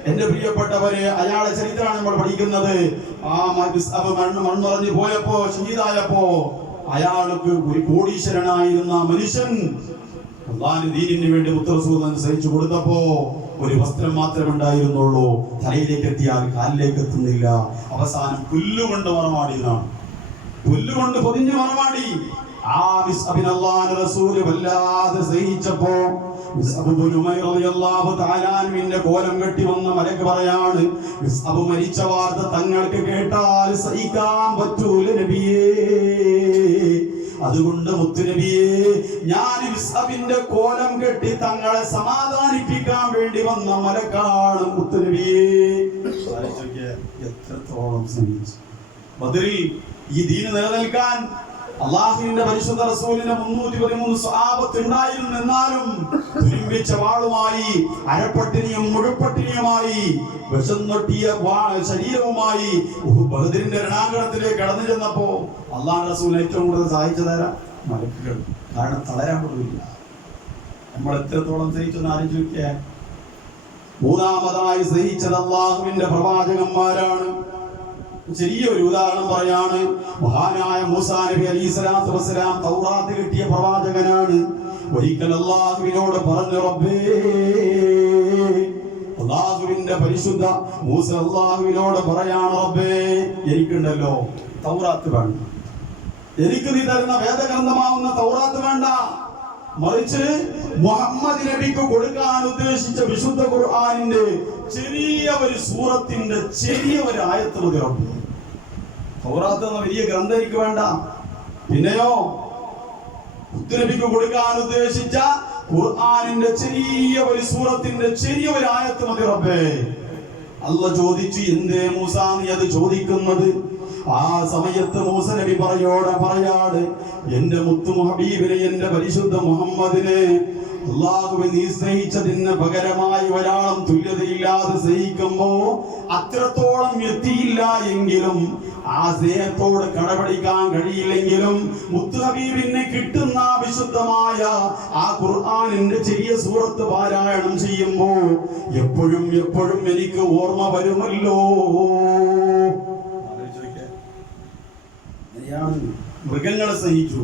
എന്റെ പ്രിയപ്പെട്ടവരെ, അയാളെ ചരിത്രമാണ് നമ്മൾ പഠിക്കുന്നത്. ആ മിസ്അബ് മണ്ണുറഞ്ഞു പോയപ്പോ, ഷഹീദായപ്പോ, അയാൾക്ക് ഒരു കോടീശ്വരനായിരുന്ന മനുഷ്യൻ അല്ലാഹുവിന്റെ ദീനിന് വേണ്ടി മുത്തറസൂൽ അനുസരിച്ചു കൊടുത്തപ്പോ ഒരു വസ്ത്രം മാത്രമേ ഉണ്ടായിരുന്നുള്ളൂ. തലയിലേക്ക് എത്തിയാൽ കാലിലേക്ക് എത്തുന്നില്ല. അവസാനം പുല്ലുകൊണ്ട് മറമാടിയതാണ്. പുല്ലുകൊണ്ട് പൊതിഞ്ഞു മറമാടി. ആ മിസ്അബിനെ അല്ലാഹുവിന്റെ റസൂൽ വല്ലാതെ സ്നേഹിച്ചപ്പോ മുസ്അബ് ഇബ്നു ഉമൈർ റളിയല്ലാഹു തആല അൻഹുവിന്റെ കോലം കെട്ടി വന്ന മലക്ക് പറയാണ്, മുസ്അബ് മരിച്ച വാർത്ത തങ്ങൾക്ക് കേട്ടാൽ സഹിക്കാൻ പറ്റൂല നബിയേ. അതുകൊണ്ട് മുത്തുനബിയേ, ഞാൻ മുസ്അബിന്റെ കോലം കെട്ടി തങ്ങളെ സമാധാനിപ്പിക്കാൻ വേണ്ടി വന്ന മലക്കാണ് മുത്തുനബിയേ. എത്രത്തോളം സ്നേഹിച്ചു. ബദറിൽ ഈ ദീൻ നിലനിൽക്കാൻ അള്ളാഹുവിന്റെ പരിശുദ്ധ റസൂലിന് 313 സ്വഹാബത്ത് ഉണ്ടായിരുന്നു. എന്നാലും തുരുമ്പിച്ച വാളുമായി, അരപ്പട്ടിനിയും മുഴുപ്പട്ടിനിയുമായി, വിഷന്നൊട്ടിയ ശരീരവുമായി ബദറിന്റെ രണാങ്കണത്തിലേക്ക് കടന്നു ചെന്നപ്പോ അള്ളാഹു റസൂൽ ഏറ്റവും കൂടുതൽ സഹായിച്ചതാരാ? മലക്കുകൾ. കാരണം തളരാൻ പോലുമില്ല. നമ്മൾ എത്രത്തോളം സ്നേഹിച്ചെന്ന് ആലോചിക്കുക. മൂന്നാമതായി സ്നേഹിച്ചത് അള്ളാഹുവിന്റെ പ്രവാചകന്മാരാണ്. ചെറിയൊരു ഉദാഹരണം പറയാണ്. മഹാനായ മൂസാ നബി അലൈഹിസ്സലാത്തു വസ്സലാം തൗറാത്ത് കിട്ടിയ പ്രവാചകനാണ്. ഒരിക്കൽ അല്ലാഹുവിനോട് പറഞ്ഞു, റബ്ബേ, അല്ലാഹുവിന്റെ പരിശുദ്ധ മൂസ അല്ലാഹുവിനോട് പറയാണ്, റബ്ബേ, എനിക്കുണ്ടല്ലോ തൗറാത്ത് വേണ്ട, എനിക്ക് നീ തരുന്ന വേദഗ്രന്ഥമാവുന്ന തൗറാത്ത് വേണ്ട, മറിച്ച് മുഹമ്മദ് നബിക്ക് കൊടുക്കാൻ ഉദ്ദേശിച്ച വിശുദ്ധ ഖുർആനിന്റെ ചെറിയ ഒരു സൂറത്തിന്റെ ചെറിയ ഒരു ആയത്ത് മതി റബ്ബേ. തൗറാത്ത് എന്ന വലിയ ഗ്രന്ഥം എനിക്ക് വേണ്ട. പിന്നെയോ നബിക്ക് കൊടുക്കാൻ ഉദ്ദേശിച്ച ഖുർആനിന്റെ ചെറിയ ഒരു സൂറത്തിന്റെ ചെറിയ ഒരു ആയത്ത് മതി റബ്ബേ. അല്ലാഹ് ചോദിച്ചു, എന്തേ മൂസ നീ അത് ചോദിക്കുന്നത്? ആ സമയത്ത് മൂസ നബി പറയാണ്, എന്റെ മുത്തു ഹബീബിനെ, എന്റെ പരിശുദ്ധ മുഹമ്മദിനെ അല്ലാഹുവേ നീ സ്നേഹിച്ചതിന് പകരമായി ഒരാളും തുല്യതയില്ലാതെ സ്നേഹിക്കുമ്പോ അത്രത്തോളം എത്തിയില്ല എങ്കിലും, ആ സ്നേഹത്തോട് കടപിടിക്കാൻ കഴിയില്ലെങ്കിലും, മുത്തു ഹബീബിന് കിട്ടുന്ന വിശുദ്ധമായ ആ ഖുർആനിന്റെ ചെറിയ സൂറത്ത് പാരായണം ചെയ്യുമ്പോ എപ്പോഴും എപ്പോഴും എനിക്ക് ഓർമ്മ വരുമല്ലോ. മൃഗങ്ങളെ സ്നേഹിച്ചു,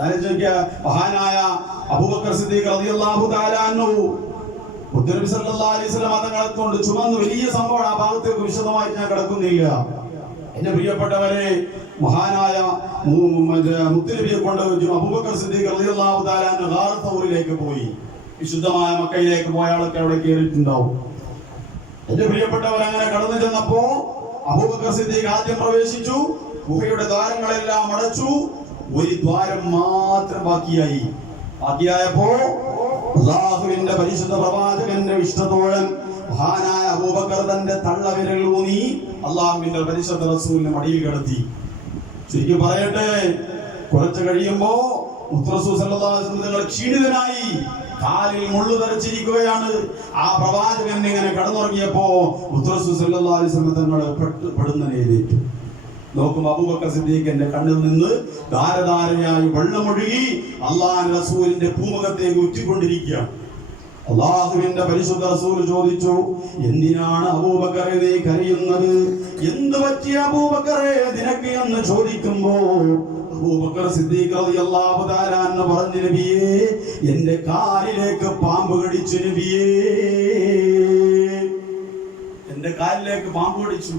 മഹാനായ അബൂബക്കർ സിദ്ദീഖ് റളിയല്ലാഹു തആല അൻഹു മുത്തനബി സല്ലല്ലാഹു അലൈഹി വസല്ലം തങ്ങളെ കൊണ്ട് ചുമന്ന് വലിയ സംഭവം. ആ ഭാഗത്തേക്ക് വിശദമായി ഞാൻ കിടക്കുന്നില്ല. എന്റെ പ്രിയപ്പെട്ടവരെ, മഹാനായ മുത്തനബിയെ കൊണ്ട് അബൂബക്കർ സിദ്ദീഖ് റളിയല്ലാഹു തആല അൻഹു ഗാർ തൗറിലേക്ക് പോയി. വിശുദ്ധമായ മക്കയിലേക്ക് പോയ ആളൊക്കെ അവിടെ കയറിയിട്ടുണ്ടാവും. എന്റെ പ്രിയപ്പെട്ടവർ, അങ്ങനെ കടന്നു ചെന്നപ്പോ അബൂബക്കർ സിദ്ദീഖ് ആദ്യം പ്രവേശിച്ചു. ഗുഹയുടെ ദ്വാരങ്ങളെല്ലാം അടച്ചു. ഒരു ദ്വാരം മാത്രം ബാക്കിയായപ്പോ അല്ലാഹുവിന്റെ പരിശുദ്ധ പ്രവാചകന്റെ ഇഷ്ടത്തോഴൻ മഹാനായ അബൂബക്കർ തന്റെ തള്ളവിരൽ ഊന്നി അല്ലാഹുവിന്റെ പരിശുദ്ധ റസൂലിനെ മടിയിൽ കിടത്തി. ശരിക്കും പറയട്ടെ, കുറച്ച് കഴിയുമ്പോ മുത്തറസൂൽ സല്ലല്ലാഹു അലൈഹി വസല്ലം ക്ഷീണിതനായി കാലിൽ മുള്ളു തറച്ചിരിക്കുകയാണ്. ആ പ്രവാചകൻ ഇങ്ങനെ കടന്നുറങ്ങിയപ്പോ മുത്തറസൂൽ സല്ലല്ലാഹു അലൈഹി വസല്ലം തങ്ങൾ പെടുന്ന എഴുന്നേറ്റു. നോക്കും അബൂബക്കർ സിദ്ദീഖിന്റെ കണ്ണിൽ നിന്ന് ധാരധാരയായി വെള്ളമൊഴുകി അല്ലാഹുവിന്റെ റസൂലിന്റെ പൂമുഖത്തേക്ക് ഉറ്റിക്കൊണ്ടിരിക്കുകയാണ്. അല്ലാഹുവിന്റെ പരിശുദ്ധ റസൂൽ ചോദിച്ചു, എന്തിനാണ് അബൂബക്കറെ നീ കരയുന്നത്? എന്ത് പറ്റിയ അബൂബക്കറെ നിനക്ക് എന്ന് ചോദിക്കുമ്പോ അബൂബക്കർ സിദ്ദീഖ് റളിയല്ലാഹു തആല അൻഹു പറഞ്ഞു, നബിയേ, എന്റെ കാലിലേക്ക് പാമ്പ് കടിച്ചു. നബിയേ, എന്റെ കാലിലേക്ക് പാമ്പ് കടിച്ചു.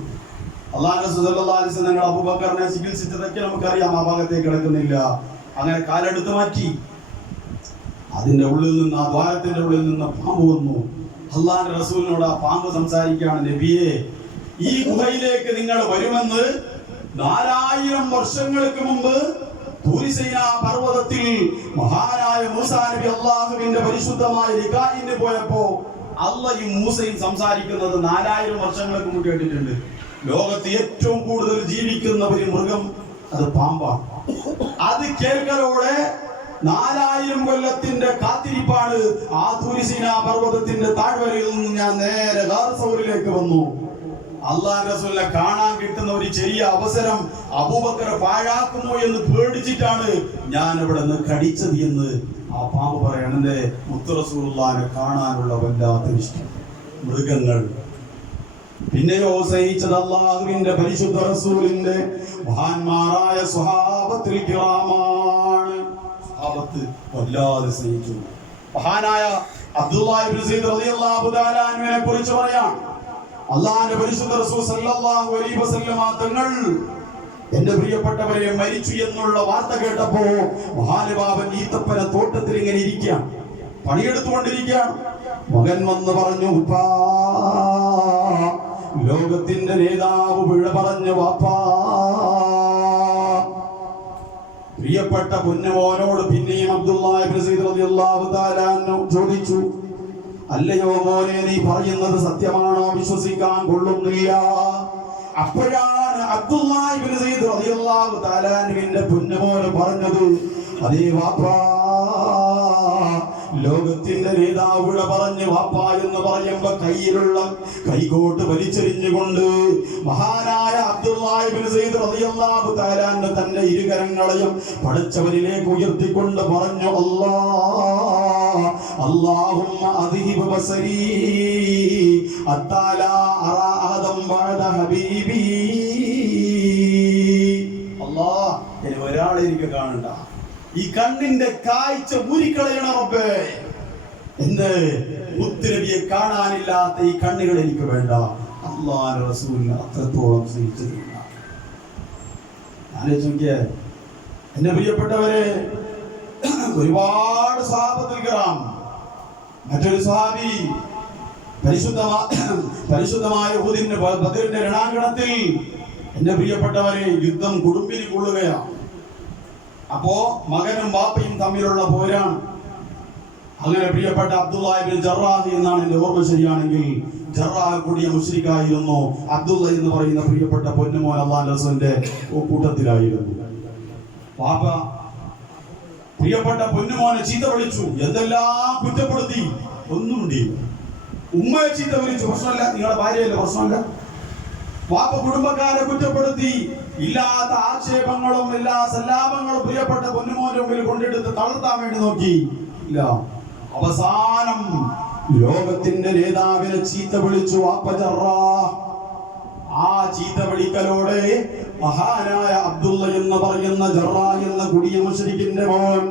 അല്ലാഹു റസൂൽ സല്ലല്ലാഹു അലൈഹി വസല്ലം അബൂബക്കറിനെ ചികിത്സിച്ചതൊക്കെ നമുക്കറിയാം. ആ ഭാഗത്തേക്ക് കിടക്കുന്നില്ല. അങ്ങനെ കാലെടുത്ത് മാറ്റി. അതിന്റെ ഉള്ളിൽ നിന്ന്, ആ ദ്വാരത്തിന്റെ ഉള്ളിൽ നിന്ന് പാമ്പ് വന്നു. അല്ലാഹുവിന്റെ റസൂലിനോട് ആ പാമ്പ് സംസാരിക്കുകയാണ്, നബിയെ, ഈ ഗുഹയിലേക്ക് നിങ്ങൾ വരുമെന്ന് 4000 വർഷങ്ങൾക്ക് മുമ്പ് തൂരിസൈനാ പർവ്വതത്തിൽ മഹാനായ മൂസാ നബി അല്ലാഹുവിന്റെ പരിശുദ്ധമായ ലിഖാഇന് പോയപ്പോ അല്ലാഹും മൂസയും സംസാരിക്കുന്നത് 4000 വർഷങ്ങൾക്ക് മുമ്പ് കേട്ടിട്ടുണ്ട്. ലോകത്ത് ഏറ്റവും കൂടുതൽ ജീവിക്കുന്ന ഒരു മൃഗം അത് പാമ്പാണ്. അത് കേൾക്കലോടെ 4000 കൊല്ലത്തിന്റെ കാത്തിരിപ്പാണ്. ആ തൂരിസീനാ പർവ്വതത്തിന്റെ താഴ്വരയിൽ നിന്ന് ഞാൻ നേരെ ഗാർ സൗറിലേക്ക് വന്നു. അല്ലാഹുവിന്റെ റസൂലിനെ കാണാൻ കിട്ടുന്ന ഒരു ചെറിയ അവസരം അബൂബക്കർ പാഴാക്കുമോ എന്ന് പേടിച്ചിട്ടാണ് ഞാൻ ഇവിടെ നിന്ന് കടിച്ചത് എന്ന് ആ പാമ്പ് പറയാണ്. എന്റെ മുത്ത് റസൂലുള്ളാഹിനെ കാണാനുള്ള വല്ലാത്ത ഇഷ്ടം. മൃഗങ്ങൾ പിന്നെയോ സഹിച്ചത് അല്ലാഹുവിന്റെ പരിശുദ്ധ റസൂലിന്റെ മഹാന്മാരായ സ്വഹാബത്തുൽ കിറാമാണ്. സ്വഹാബത്ത് വല്ലാതെ സഹിച്ചു. മഹാനായ അബ്ദുല്ലാഹി ഇബ്നു സഈദ് റളിയല്ലാഹു തആല അൻഹുവിനെ കുറിച്ച് പറയാം. അല്ലാഹുവിന്റെ പരിശുദ്ധ റസൂൽ സല്ലല്ലാഹു അലൈഹി വസല്ലം തങ്ങൾ, എന്റെ പ്രിയപ്പെട്ടവരെ, മരിച്ചു എന്നുള്ള വാർത്ത കേട്ടപ്പോ മഹാനുഭാവൻ ഈത്തപ്പന തോട്ടത്തിൽ ഇങ്ങനെ ഇരിക്കുകയാണ്, പണിയെടുത്തുകൊണ്ടിരിക്കുകയാണ്. മകൻ വന്ന് പറഞ്ഞു, ഉപ്പാ, ലോകത്തിന്റെ നേതാവ് വിട പറഞ്ഞു. വാപ്പാ, പ്രിയപ്പെട്ട പൊന്നുമോനോട് പിന്നെയും അബ്ദുല്ലാഹി ഇബ്നു സഈദ് റളിയല്ലാഹു തആല അൻഹു ചോദിച്ചു, അല്ലയോ മോനെ, നീ പറയുന്നത് സത്യമാണോ? വിശ്വസിക്കാൻ കൊള്ളുന്നില്ല. അപ്പോഴാണ് അബ്ദുല്ലാഹി ഇബ്നു സഈദ് റളിയല്ലാഹു തആല അൻഹുവിന്റെ പൊന്നുമോൻ പറഞ്ഞത്, അതേ വാപ്പാ, ലോകത്തിന്റെ നേതാവിടെ പറഞ്ഞു വാപ്പാ എന്ന് പറയുമ്പോ കയ്യിലുള്ള കൈകോട്ട് വലിച്ചെറിഞ്ഞുകൊണ്ട് മഹാനായ അബ്ദുല്ലാഹി ഇബ്നു സഈദ് റളിയല്ലാഹു തആല അൻഹു തന്റെ ഇരുകരങ്ങളെയും പടച്ചവനിലേക്ക് ഉയർത്തിക്കൊണ്ട് പറഞ്ഞു, അല്ലാഹുമ്മ അദ്ഹിബ് ബസരി അത്താല അറാ അഹദം ബഅദ ഹബീബി. അല്ലാഹ്, ഇനി ഒരാളെ എനിക്ക് കാണണ്ട. ഈ കണ്ണിന്റെ കാഴ്ച ഊരിക്കളയണ റബ്ബേ. എന്ത് മുത്തുനബിയെ കാണാനില്ലാത്ത ഈ കണ്ണുകൾ എനിക്ക് വേണ്ട. അല്ലാഹുവിന്റെ റസൂലിനെ അത്രത്തോളം സ്നേഹിച്ചതില്ല. ആലോചിക്കുക എന്റെ പ്രിയപ്പെട്ടവരെ, ഒരുപാട് സ്വഹാബത്തുൽ കിറാം. മറ്റൊരു സ്വഹാബി പരിശുദ്ധമായ ഉഹുദിന്റെ ബദറിന്റെ രണാങ്കണത്തിൽ എന്റെ പ്രിയപ്പെട്ടവരെ യുദ്ധം കുടുംബിനി കൊള്ളുകയാണ്. അപ്പോ മകനും ബാപ്പയും തമ്മിലുള്ള പോരാണ്. അങ്ങനെ പ്രിയപ്പെട്ട അബ്ദുല്ലാഹി ഇബ്നു ജറാഹ് എന്നാണ് എന്റെ ഓർമ്മ ശരിയാണെങ്കിൽ, ജറാഹ് കൂടിയ മുശ്രിക്കായിരുന്നു. അബ്ദുള്ള എന്ന് പറയുന്ന പ്രിയപ്പെട്ട പൊന്നുമോൻ അല്ലാഹുവിന്റെ റസൂലിന്റെ കൂട്ടത്തിലായിരുന്നു. ബാപ്പ പ്രിയപ്പെട്ട പൊന്നുമോനെ ചീത്ത വിളിച്ചു, എന്തെല്ലാം കുറ്റപ്പെടുത്തി, ഒന്നും ഉണ്ടില്ല. ഉമ്മയെ ചീത്ത വിളിച്ചു, പ്രശ്നമല്ല, നിങ്ങളുടെ ഭാര്യയല്ല, പ്രശ്നമല്ല. വാപ്പ കുടുംബക്കാരെ കുറ്റപ്പെടുത്തി, ഇല്ലാത്ത ആക്ഷേപങ്ങളും എല്ലാ സല്ലാപങ്ങളും പ്രിയപ്പെട്ട പൊന്നുമോന്റെ മുമ്പിൽ കൊണ്ടെടുത്ത് തളർത്താൻ വേണ്ടി നോക്കി. ഇല്ല, അവസാനം ലോകത്തിന്റെ നേതാവിനെ ചീത്ത വിളിച്ചു വാപ്പ ജറാഹ്. ആ ചീത്ത വിളിക്കലോടെ മഹാനായ അബ്ദുള്ള എന്ന് പറയുന്ന ജറാ എന്ന കുടിയ മുശ്രിക്കിന്റെ മോൻ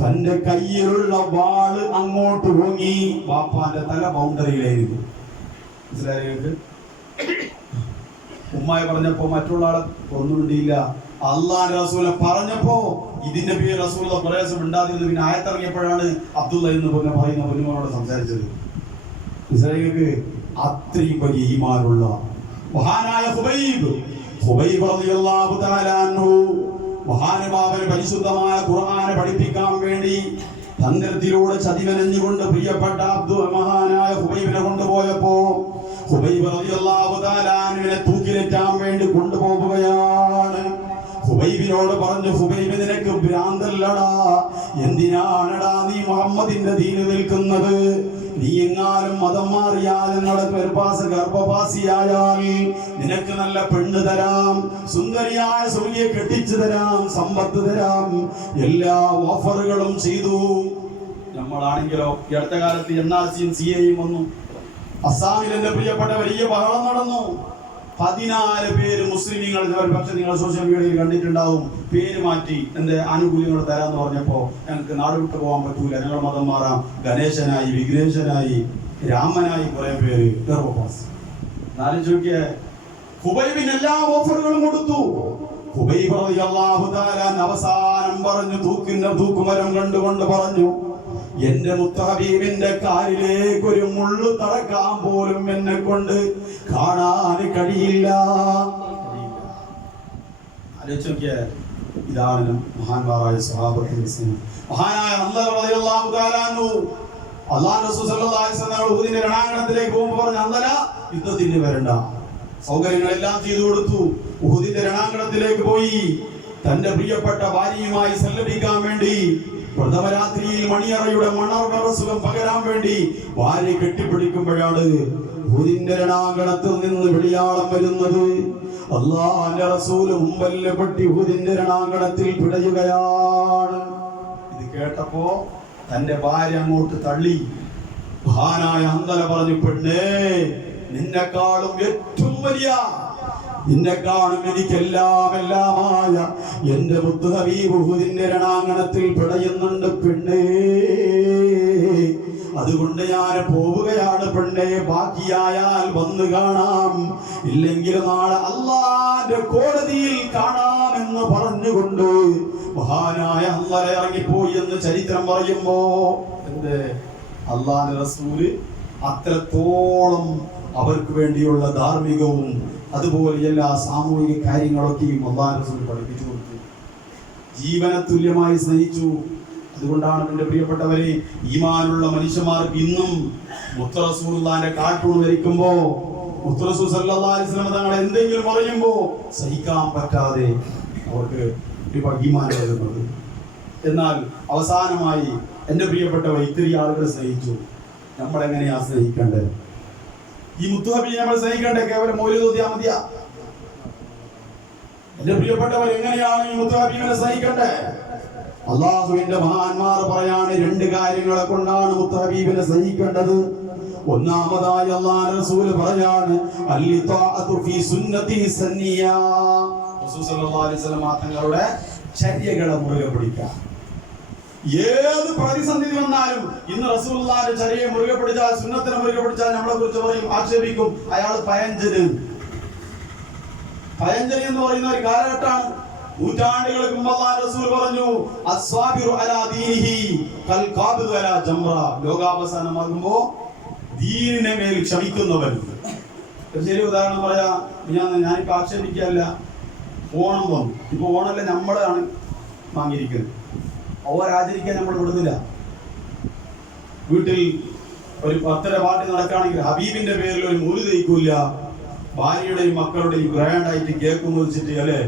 തന്റെ കയ്യിലുള്ള വാള് അങ്ങോട്ട് ഓങ്ങി. വാപ്പാന്റെ തല ബൗണ്ടറിയിലായിരുന്നു. മനസ്സിലായത്? ഉമ്മായി പറഞ്ഞപ്പോ മറ്റുള്ള ആളെ ഒന്നും മിണ്ടിയില്ല. അള്ളാന്റെ റസൂലെ പറഞ്ഞപ്പോ ഇതിന്റെ പേര് റസൂലുള്ള പ്രയാസം ഉണ്ടാതിരുന്നു. പിന്നെ ആയത്തിറങ്ങിയപ്പോഴാണ് അബ്ദുള്ള എന്ന് പറയുന്ന പൊന്നുമോനോട് സംസാരിച്ചത്. ഇസ്രായേലിക്ക് അത്രയും വലിയ ഈമാനുള്ള മഹാനായ ഹുബൈബ് റളിയല്ലാഹു തആല അൻഹു മഹാനുഭാവന് പരിശുദ്ധമായ ഖുർആനെ പഠിപ്പിക്കാൻ വേണ്ടി തന്ത്രത്തിലൂടെ ചതിവനഞ്ഞുകൊണ്ട് പ്രിയപ്പെട്ട മഹാനായ ഹുബൈബിനെ കൊണ്ടുപോയപ്പോ ഹുബൈബ് റളിയല്ലാഹു തആല അൻഹുവിനെ തൂക്കിലേറ്റാൻ വേണ്ടി കൊണ്ടുപോവുകയാണ്. ഹുബൈബിനോട് പറഞ്ഞു, ഹുബൈബ് നിനക്ക് ഭ്രാന്തല്ലടാ, എന്തിനാണടാ നീ മുഹമ്മദിന്റെ ദീന് നിൽക്കുന്നത്? നീ എങ്ങാനും മതം മാറിയാൽ നിങ്ങളുടെ ഗർഭവാസിയായാൽ നിനക്ക് നല്ല പെണ്ണ് തരാം, സുന്ദരിയായ സൂര്യെ കെട്ടിച്ചു തരാം, സമ്പത്ത് തരാം, എല്ലാ ഓഫറുകളും ചെയ്തു. നമ്മളാണെങ്കിലോ ഈ അടുത്ത കാലത്ത് NRCയും CAയും വന്നു. അസാമിൽ എന്റെ പ്രിയപ്പെട്ട വലിയ ബഹളം നടന്നു. 14 പേര് മുസ്ലിങ്ങൾ, പക്ഷെ നിങ്ങൾ സോഷ്യൽ മീഡിയയിൽ കണ്ടിട്ടുണ്ടാവും, പേര് മാറ്റി എന്റെ ആനുകൂല്യങ്ങൾ തരാന്ന് പറഞ്ഞപ്പോ ഞങ്ങൾക്ക് നാട് വിട്ടു പോകാൻ പറ്റൂല, ഞങ്ങൾ മതം മാറാം. ഗണേശനായി, വിഘ്നേശനായി, രാമനായി കുറെ പേര് ഗർഭവാസി. നാലും ചോദിക്കേ, ഹുബൈബിന് എല്ലാ ഓഫറുകളും കൊടുത്തു. ഹുബൈബ് റളിയല്ലാഹു തആല അവസാനം പറഞ്ഞു, തൂക്കുമരം കണ്ടുകൊണ്ട് പറഞ്ഞു, എന്റെ മുത്തഹബീബിന്റെ കാലിലേക്ക് ഒരു മുള്ളു തറക്കാൻ പോലും എന്നെ കൊണ്ട് കാണാൻ കഴിയില്ല. ആലോചിച്ചോക്കിയ, ഇതാണ് മഹാന്മാരായ സ്വഹാബത്തിന്റെ സ്നേഹം. മഹാനായ ഹംദല റളിയല്ലാഹു തആല അൻഹു അല്ലാഹു റസൂൽ സല്ലല്ലാഹു അലൈഹി വസല്ലം ഉഹുദിന്റെ രണാങ്കണത്തിലേക്ക് പോകുമ്പോൾ പറഞ്ഞു, ഹംദല യുദ്ധത്തിന് വരണ്ട, സൗകര്യങ്ങളെല്ലാം ചെയ്തു കൊടുത്തു. ഉഹുദിന്റെ രണാങ്കണത്തിലേക്ക് പോയി തന്റെ പ്രിയപ്പെട്ട ഭാര്യയുമായി സല്ലപിക്കാൻ വേണ്ടി പ്രഥമരാത്രിയിൽ മണിയറയുടെ മണർവസുഖം പകരാൻ വേണ്ടി ഭാര്യ കെട്ടിപ്പിടിക്കുമ്പോഴാണ് ഉഹുദിന്റെ രണാങ്കണത്തിൽ നിന്ന് വെളിയാളം വരുന്നത്. അല്ലാഹുവിന്റെ റസൂൽ മുമ്പല്ലെ പെട്ടി ഉഹുദിന്റെ രണാങ്കണത്തിൽ പിടയുകയാണ്. ഇത് കേട്ടപ്പോ തന്റെ ഭാര്യ അങ്ങോട്ട് തള്ളി. മഹാനായ ഹംദല പറഞ്ഞു, പെണ്ണേ, നിന്നെക്കാളും ഏറ്റവും വലിയ, നിന്നെക്കാളും എനിക്കെല്ലാം എല്ലാമായ എന്റെ മുത്ത് ഹബീബ് ഉഹുദിന്റെ രണാങ്കണത്തിൽ പിടയുന്നുണ്ട് പെണ്ണേ. അതുകൊണ്ട് ഞാൻ പോവുകയാണ് പെണ്ണേ, ബാക്കിയായാൽ വന്ന് കാണാം, ഇല്ലെങ്കിൽ നാളെ അല്ലാഹുവിന്റെ കോടതിയിൽ കാണാമെന്ന് പറഞ്ഞുകൊണ്ട് മഹാനായ ഹംദല ഇറങ്ങിപ്പോയി എന്ന് ചരിത്രം പറയുമ്പോ എന്ത് അല്ലാഹുവിന്റെ റസൂല് അത്രത്തോളം അവർക്ക് വേണ്ടിയുള്ള ധാർമ്മികവും അതുപോലെ എല്ലാ സാമൂഹിക കാര്യങ്ങളൊക്കെയും അല്ലാഹുവിന്റെ റസൂൽ പഠിപ്പിച്ചു കൊടുത്തു. ജീവനെ തുല്യമായി സ്നേഹിച്ചു. അതുകൊണ്ടാണ് എന്റെ പ്രിയപ്പെട്ടവരെ, ഈമാനുള്ള മനുഷ്യന്മാർക്ക് ഇന്നും മുത്ത് റസൂലുള്ളാഹിന്റെ കാർട്ടൂൺ വരയ്ക്കുമ്പോ മുത്ത് റസൂൽ സല്ലല്ലാഹു അലൈഹി വസല്ലം തങ്ങൾ എന്തെങ്കിലും പറയുമ്പോ സഹിക്കാൻ പറ്റാതെ അവർക്ക് ഈമാൻ വരുന്നത്. എന്നാൽ അവസാനമായി എന്റെ പ്രിയപ്പെട്ടവർ ഇത്തിരി ആളുകളെ സ്നേഹിച്ചു. നമ്മൾ എങ്ങനെയാ സ്നേഹിക്കേണ്ടത്? ഈ മുത്തുഹബീബിനെ നമ്മൾ സ്നേഹിക്കേണ്ടത് കേവലം മൗലിദ് ഓതിയാ മതിയാ? എന്റെ പ്രിയപ്പെട്ടവർ, എങ്ങനെയാണ് ഈ മുത്തുഹബീബിനെ സ്നേഹിക്കേണ്ടത്? അല്ലാഹുവിന്റെ മഹാന്മാർ പറയാണ്, 2 കാര്യങ്ങളെ കൊണ്ടാണ് മുത്തുഹബീബിനെ സ്നേഹിക്കേണ്ടത്. ഒന്നാമതായി അല്ലാഹുവിന്റെ റസൂൽ പറയാണ്, അൽലിതാഅതു ഫീ സുന്നതി സന്നിയ, റസൂൽ സല്ലല്ലാഹു അലൈഹി വസല്ലം തങ്ങളുടെ ചര്യകളെ മുറുകെ പിടിക്കുക. ഏത് പ്രതിസന്ധി വന്നാലും ഇന്ന് റസൂലുള്ളാഹിന്റെ ചര്യയെ മുറുകെ പിടിച്ചാൽ, സുന്നത്തിനെ മുറുകെ പിടിച്ചാൽ നമ്മളെ കുറിച്ച് പറയും, ആക്ഷേപിക്കും, അയാൾ പയഞ്ചന് എന്ന് പറയുന്ന ഒരു കാലഘട്ടമാണ്. നൂറ്റാണ്ടുകൾക്ക് മുമ്പ് അല്ലാഹുവിന്റെ റസൂൽ പറഞ്ഞു, അസ്വാബിറു അലാ ദീനിഹി കൽ ഖാബിദു അലാ ജംറ, ലോകാവസാനമാകുമ്പോ ദീനിനെ മേൽ ക്ഷമിക്കുന്നവൻ. ശരി, ഉദാഹരണം പറയാ, ഞാനിപ്പോ ആക്ഷേപിക്കല്ല, ഓണം വന്നു. ഇപ്പൊ ഓണല്ലേ നമ്മളാണ് വാങ്ങിയിരിക്കുന്നത്, ആചരിക്കാൻ നമ്മൾ വിടുന്നില്ല. വീട്ടിൽ ഒരു 10 പാർട്ടി നടക്കുകയാണെങ്കിൽ ഹബീബിന്റെ പേരിൽ ഒരു മൂലി തയ്ക്കൂല, ഭാര്യയുടെയും മക്കളുടെയും ഗ്രാൻഡായിട്ട് കേക്ക് മുറിച്ചിട്ട് അല്ലെ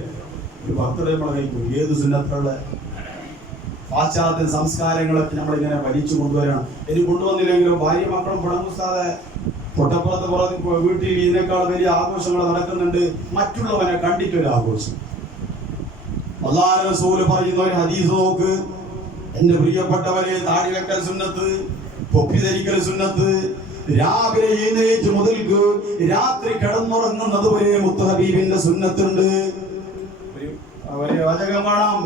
ഒരു 10 നമ്മൾ കഴിക്കും. ഏത് സുന്നത്തുള്ള പാശ്ചാത്യ സംസ്കാരങ്ങളൊക്കെ നമ്മളിങ്ങനെ വലിച്ചു കൊണ്ടുവരണം. ഇനി കൊണ്ടുവന്നില്ലെങ്കിലും ഭാര്യ മക്കളും പുറമുസ്താതെ തൊട്ടപ്പുറത്ത് വീട്ടിൽ ഇതിനേക്കാൾ വലിയ ആഘോഷങ്ങൾ നടക്കുന്നുണ്ട്, മറ്റുള്ളവനെ കണ്ടിട്ടൊരു ആഘോഷം. അല്ലാഹുവിന്റെ റസൂൽ പറയുന്ന ഒരു ഹദീസ് നോക്ക്, എന്റെ പ്രിയപ്പെട്ടവരെ, താടി വെക്കൽ സുന്നത്ത്, തൊപ്പി ധരിക്കൽ സുന്നത്ത്, രാവിലെ എഴുന്നേറ്റ് മുതൽക്ക് രാത്രി കിടന്നുറങ്ങുന്നത് വരെ മുത്ത് ഹബീബിന്റെ സുന്നത്തുണ്ട്. ഒരു വാചകം കാണാം,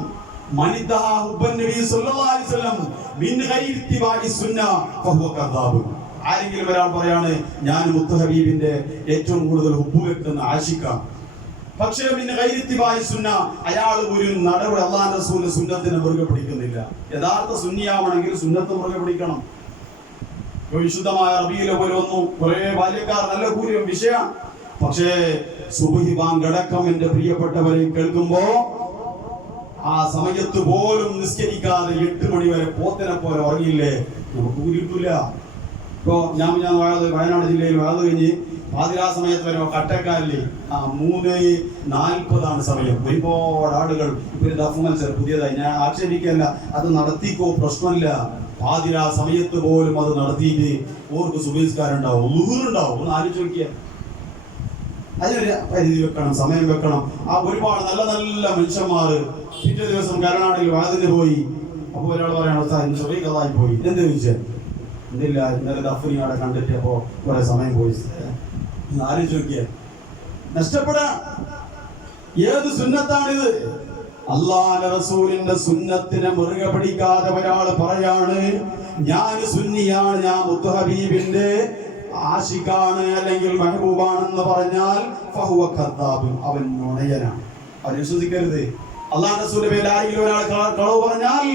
ആരെങ്കിലും ഒരാൾ പറയാണ് ഞാൻ മുത്ത് ഹബീബിന്റെ ഏറ്റവും കൂടുതൽ ഹുബ്ബ് വെക്കുന്ന ആശിക്കാണ്, പക്ഷേ അയാൾ ഒരു നടപടി അല്ലാഹുവിന്റെ റസൂലിന്റെ സുന്നത്തിനെ മുറുകെ പിടിക്കുന്നില്ല. യഥാർത്ഥ സുന്നിയാവണമെങ്കിൽ സുന്നത്ത് മുറുകെ പിടിക്കണം. വിശുദ്ധമായ റബീഉൽ അവ്വൽ വന്നു, കുറെ ബാല്യക്കാർ നല്ല കൂലിയും വിഷയമാണ്. പക്ഷേ സുബ്ഹി ബാങ്ക് അടക്കം എന്റെ പ്രിയപ്പെട്ടവരെ കേൾക്കുമ്പോ ആ സമയത്ത് പോലും നിസ്കരിക്കാതെ 8 മണി വരെ പോത്തിനെ പോലെ ഉറങ്ങിയില്ലേ, നമുക്ക് കൂലി കിട്ടൂല. ഇപ്പോ ഞാൻ വയനാട് ജില്ലയിൽ വാത് കഴിഞ്ഞ് പാതിരാ സമയത്ത് വരെ കട്ടക്കാരില്ലേ 3:40 സമയം. ഒരുപാട് ആളുകൾ ഇപ്പൊ ദഫ് മത്സരം പുതിയതായി, ഞാൻ ആക്ഷേപിക്കല്ല, അത് നടത്തിക്കോ, പ്രശ്നമില്ല. പാതിരാ സമയത്ത് പോലും അത് നടത്തിയിട്ട് ഓർക്ക് സുബഹിസ്കാരുണ്ടാവും, ളുഹുറുണ്ടാവും. ഒന്ന് ആലോചിച്ച് നോക്കിയാൽ അതിനൊരു പരിധി വെക്കണം, സമയം വെക്കണം. ആ ഒരുപാട് നല്ല നല്ല മനുഷ്യന്മാർ പിറ്റേ ദിവസം കർണാടകയിൽ വാതിന് പോയി. അപ്പൊ ഒരാൾ പറയണ സുബഹിക്കതായി പോയി, എന്ത് ചോദിച്ചാൽ എന്തില്ല, ഇന്നലെ ദഫിനി അവിടെ കണ്ടിട്ട് അപ്പോ കുറെ സമയം പോയി. ആലോചിച്ച് നോക്കിയാൽ നഷ്ടപ്പെടാൻ. ഏത് സുന്നത്താണിത്? അല്ലാഹുവിന്റെ റസൂലിന്റെ സുന്നത്തിനെ മുറുകെ പിടിക്കാതെ ഒരാൾ പറയാണ് ഞാൻ സുന്നിയാണ്, ഞാൻ മുത്ത് ഹബീബിന്റെ ആശിഖാണ് അല്ലെങ്കിൽ മെഹബൂബാണെന്ന് പറഞ്ഞാൽ ഫഹുവ കദ്ദാബ്, അവൻ നുണയനാണ്, അവൻ വിശ്വസിക്കരുത്. അല്ലാഹുവിന്റെ റസൂലിന്റെ പേരിൽ ആരെങ്കിലും ഒരാൾ കളവ് പറഞ്ഞാൽ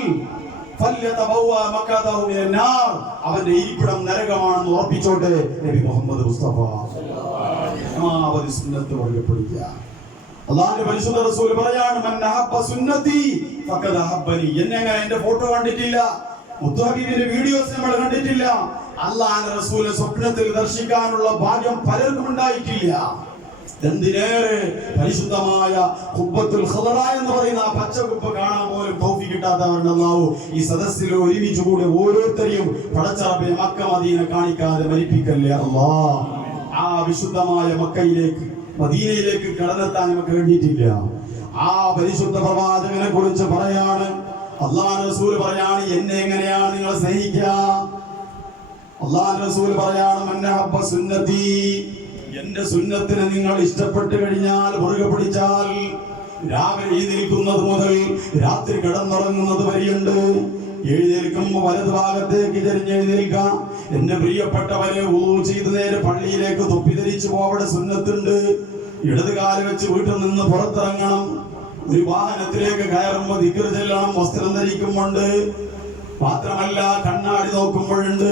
അവന്റെ ഇരിപ്പിടം നരകമാണെന്ന് ഉറപ്പിച്ചോട്ടെ നബി മുഹമ്മദ് മുസ്തഫ. സുന്നത്ത് മുറുകെ പിടിക്കുക. അല്ലാഹുവിന്റെ പരിശുദ്ധ റസൂൽ പറയാണ് മൻ അഹബ്ബ സുന്നതി ഫഖദ് അഹബ്ബനി. എന്നെ എന്റെ ഫോട്ടോ കണ്ടിട്ടില്ല, മുത്ത് ഹബീബിന്റെ വീഡിയോസ് നമ്മൾ കണ്ടിട്ടില്ല, അല്ലാഹുവിന്റെ റസൂലിനെ സ്വപ്നത്തിൽ ദർശിക്കാനുള്ള ഭാഗ്യം പലർക്കും ഉണ്ടായിട്ടില്ല. എന്തിനേറെ പരിശുദ്ധമായ ഖുബ്ബത്തുൽ ഖദറ എന്ന് പറയുന്ന ആ പച്ചക്കുപ്പ കാണാൻ പോലും തൗഫീഖ് കിട്ടാത്തവരുണ്ട്. അല്ലാഹു ഈ സദസ്സിൽ ഒരുമിച്ച് കൂടി ഓരോരുത്തരെയും പടച്ചറബെ മക്ക മദീന കാണിക്കാതെ മരിപ്പിക്കല്ലേ അല്ലാഹ്. ആ വിശുദ്ധമായ മക്കയിലേക്ക് മദീനയിലേക്ക് കടന്നെത്താൻ നമുക്ക് വേണ്ടിയിട്ടില്ല. ആ പരിശുദ്ധ പ്രവാചകനെ കുറിച്ച് പറയാണ് അല്ലാഹുവിന്റെ റസൂൽ പറയാണ് എന്നെ എങ്ങനെയാണ് നിങ്ങൾ സ്നേഹിക്കുക? അല്ലാഹുവിന്റെ റസൂൽ പറയാണ് മൻ അഹബ്ബ സുന്നതി, എന്റെ സുന്നത്തിനെ നിങ്ങൾ ഇഷ്ടപ്പെട്ടു കഴിഞ്ഞാൽ, മുറുകെ പിടിച്ചാൽ, രാവിലെ എഴുന്നേൽക്കുന്നത് മുതൽ രാത്രി കിടന്നുറങ്ങുന്നത് വരെയുണ്ട്. എഴുന്നേൽക്കുമ്പോൾ വലതു ഭാഗത്തേക്ക് തിരിഞ്ഞെഴുന്നേൽക്കാം. എന്റെ പ്രിയപ്പെട്ടവരെ വുളൂ ചെയ്ത് നേരെ പള്ളിയിലേക്ക് തൊപ്പി ധരിച്ചു പോവടെ സുന്നത്തുണ്ട്. ഇടത് കാല് വെച്ച് വീട്ടിൽ നിന്ന് പുറത്തിറങ്ങണം. ഒരു വാഹനത്തിലേക്ക് കയറുമ്പോൾ ദിക്ർ ചെല്ലണം. വസ്ത്രം ധരിക്കുമ്പോണ്ട്, മാത്രമല്ല കണ്ണാടി നോക്കുമ്പോഴുണ്ട്,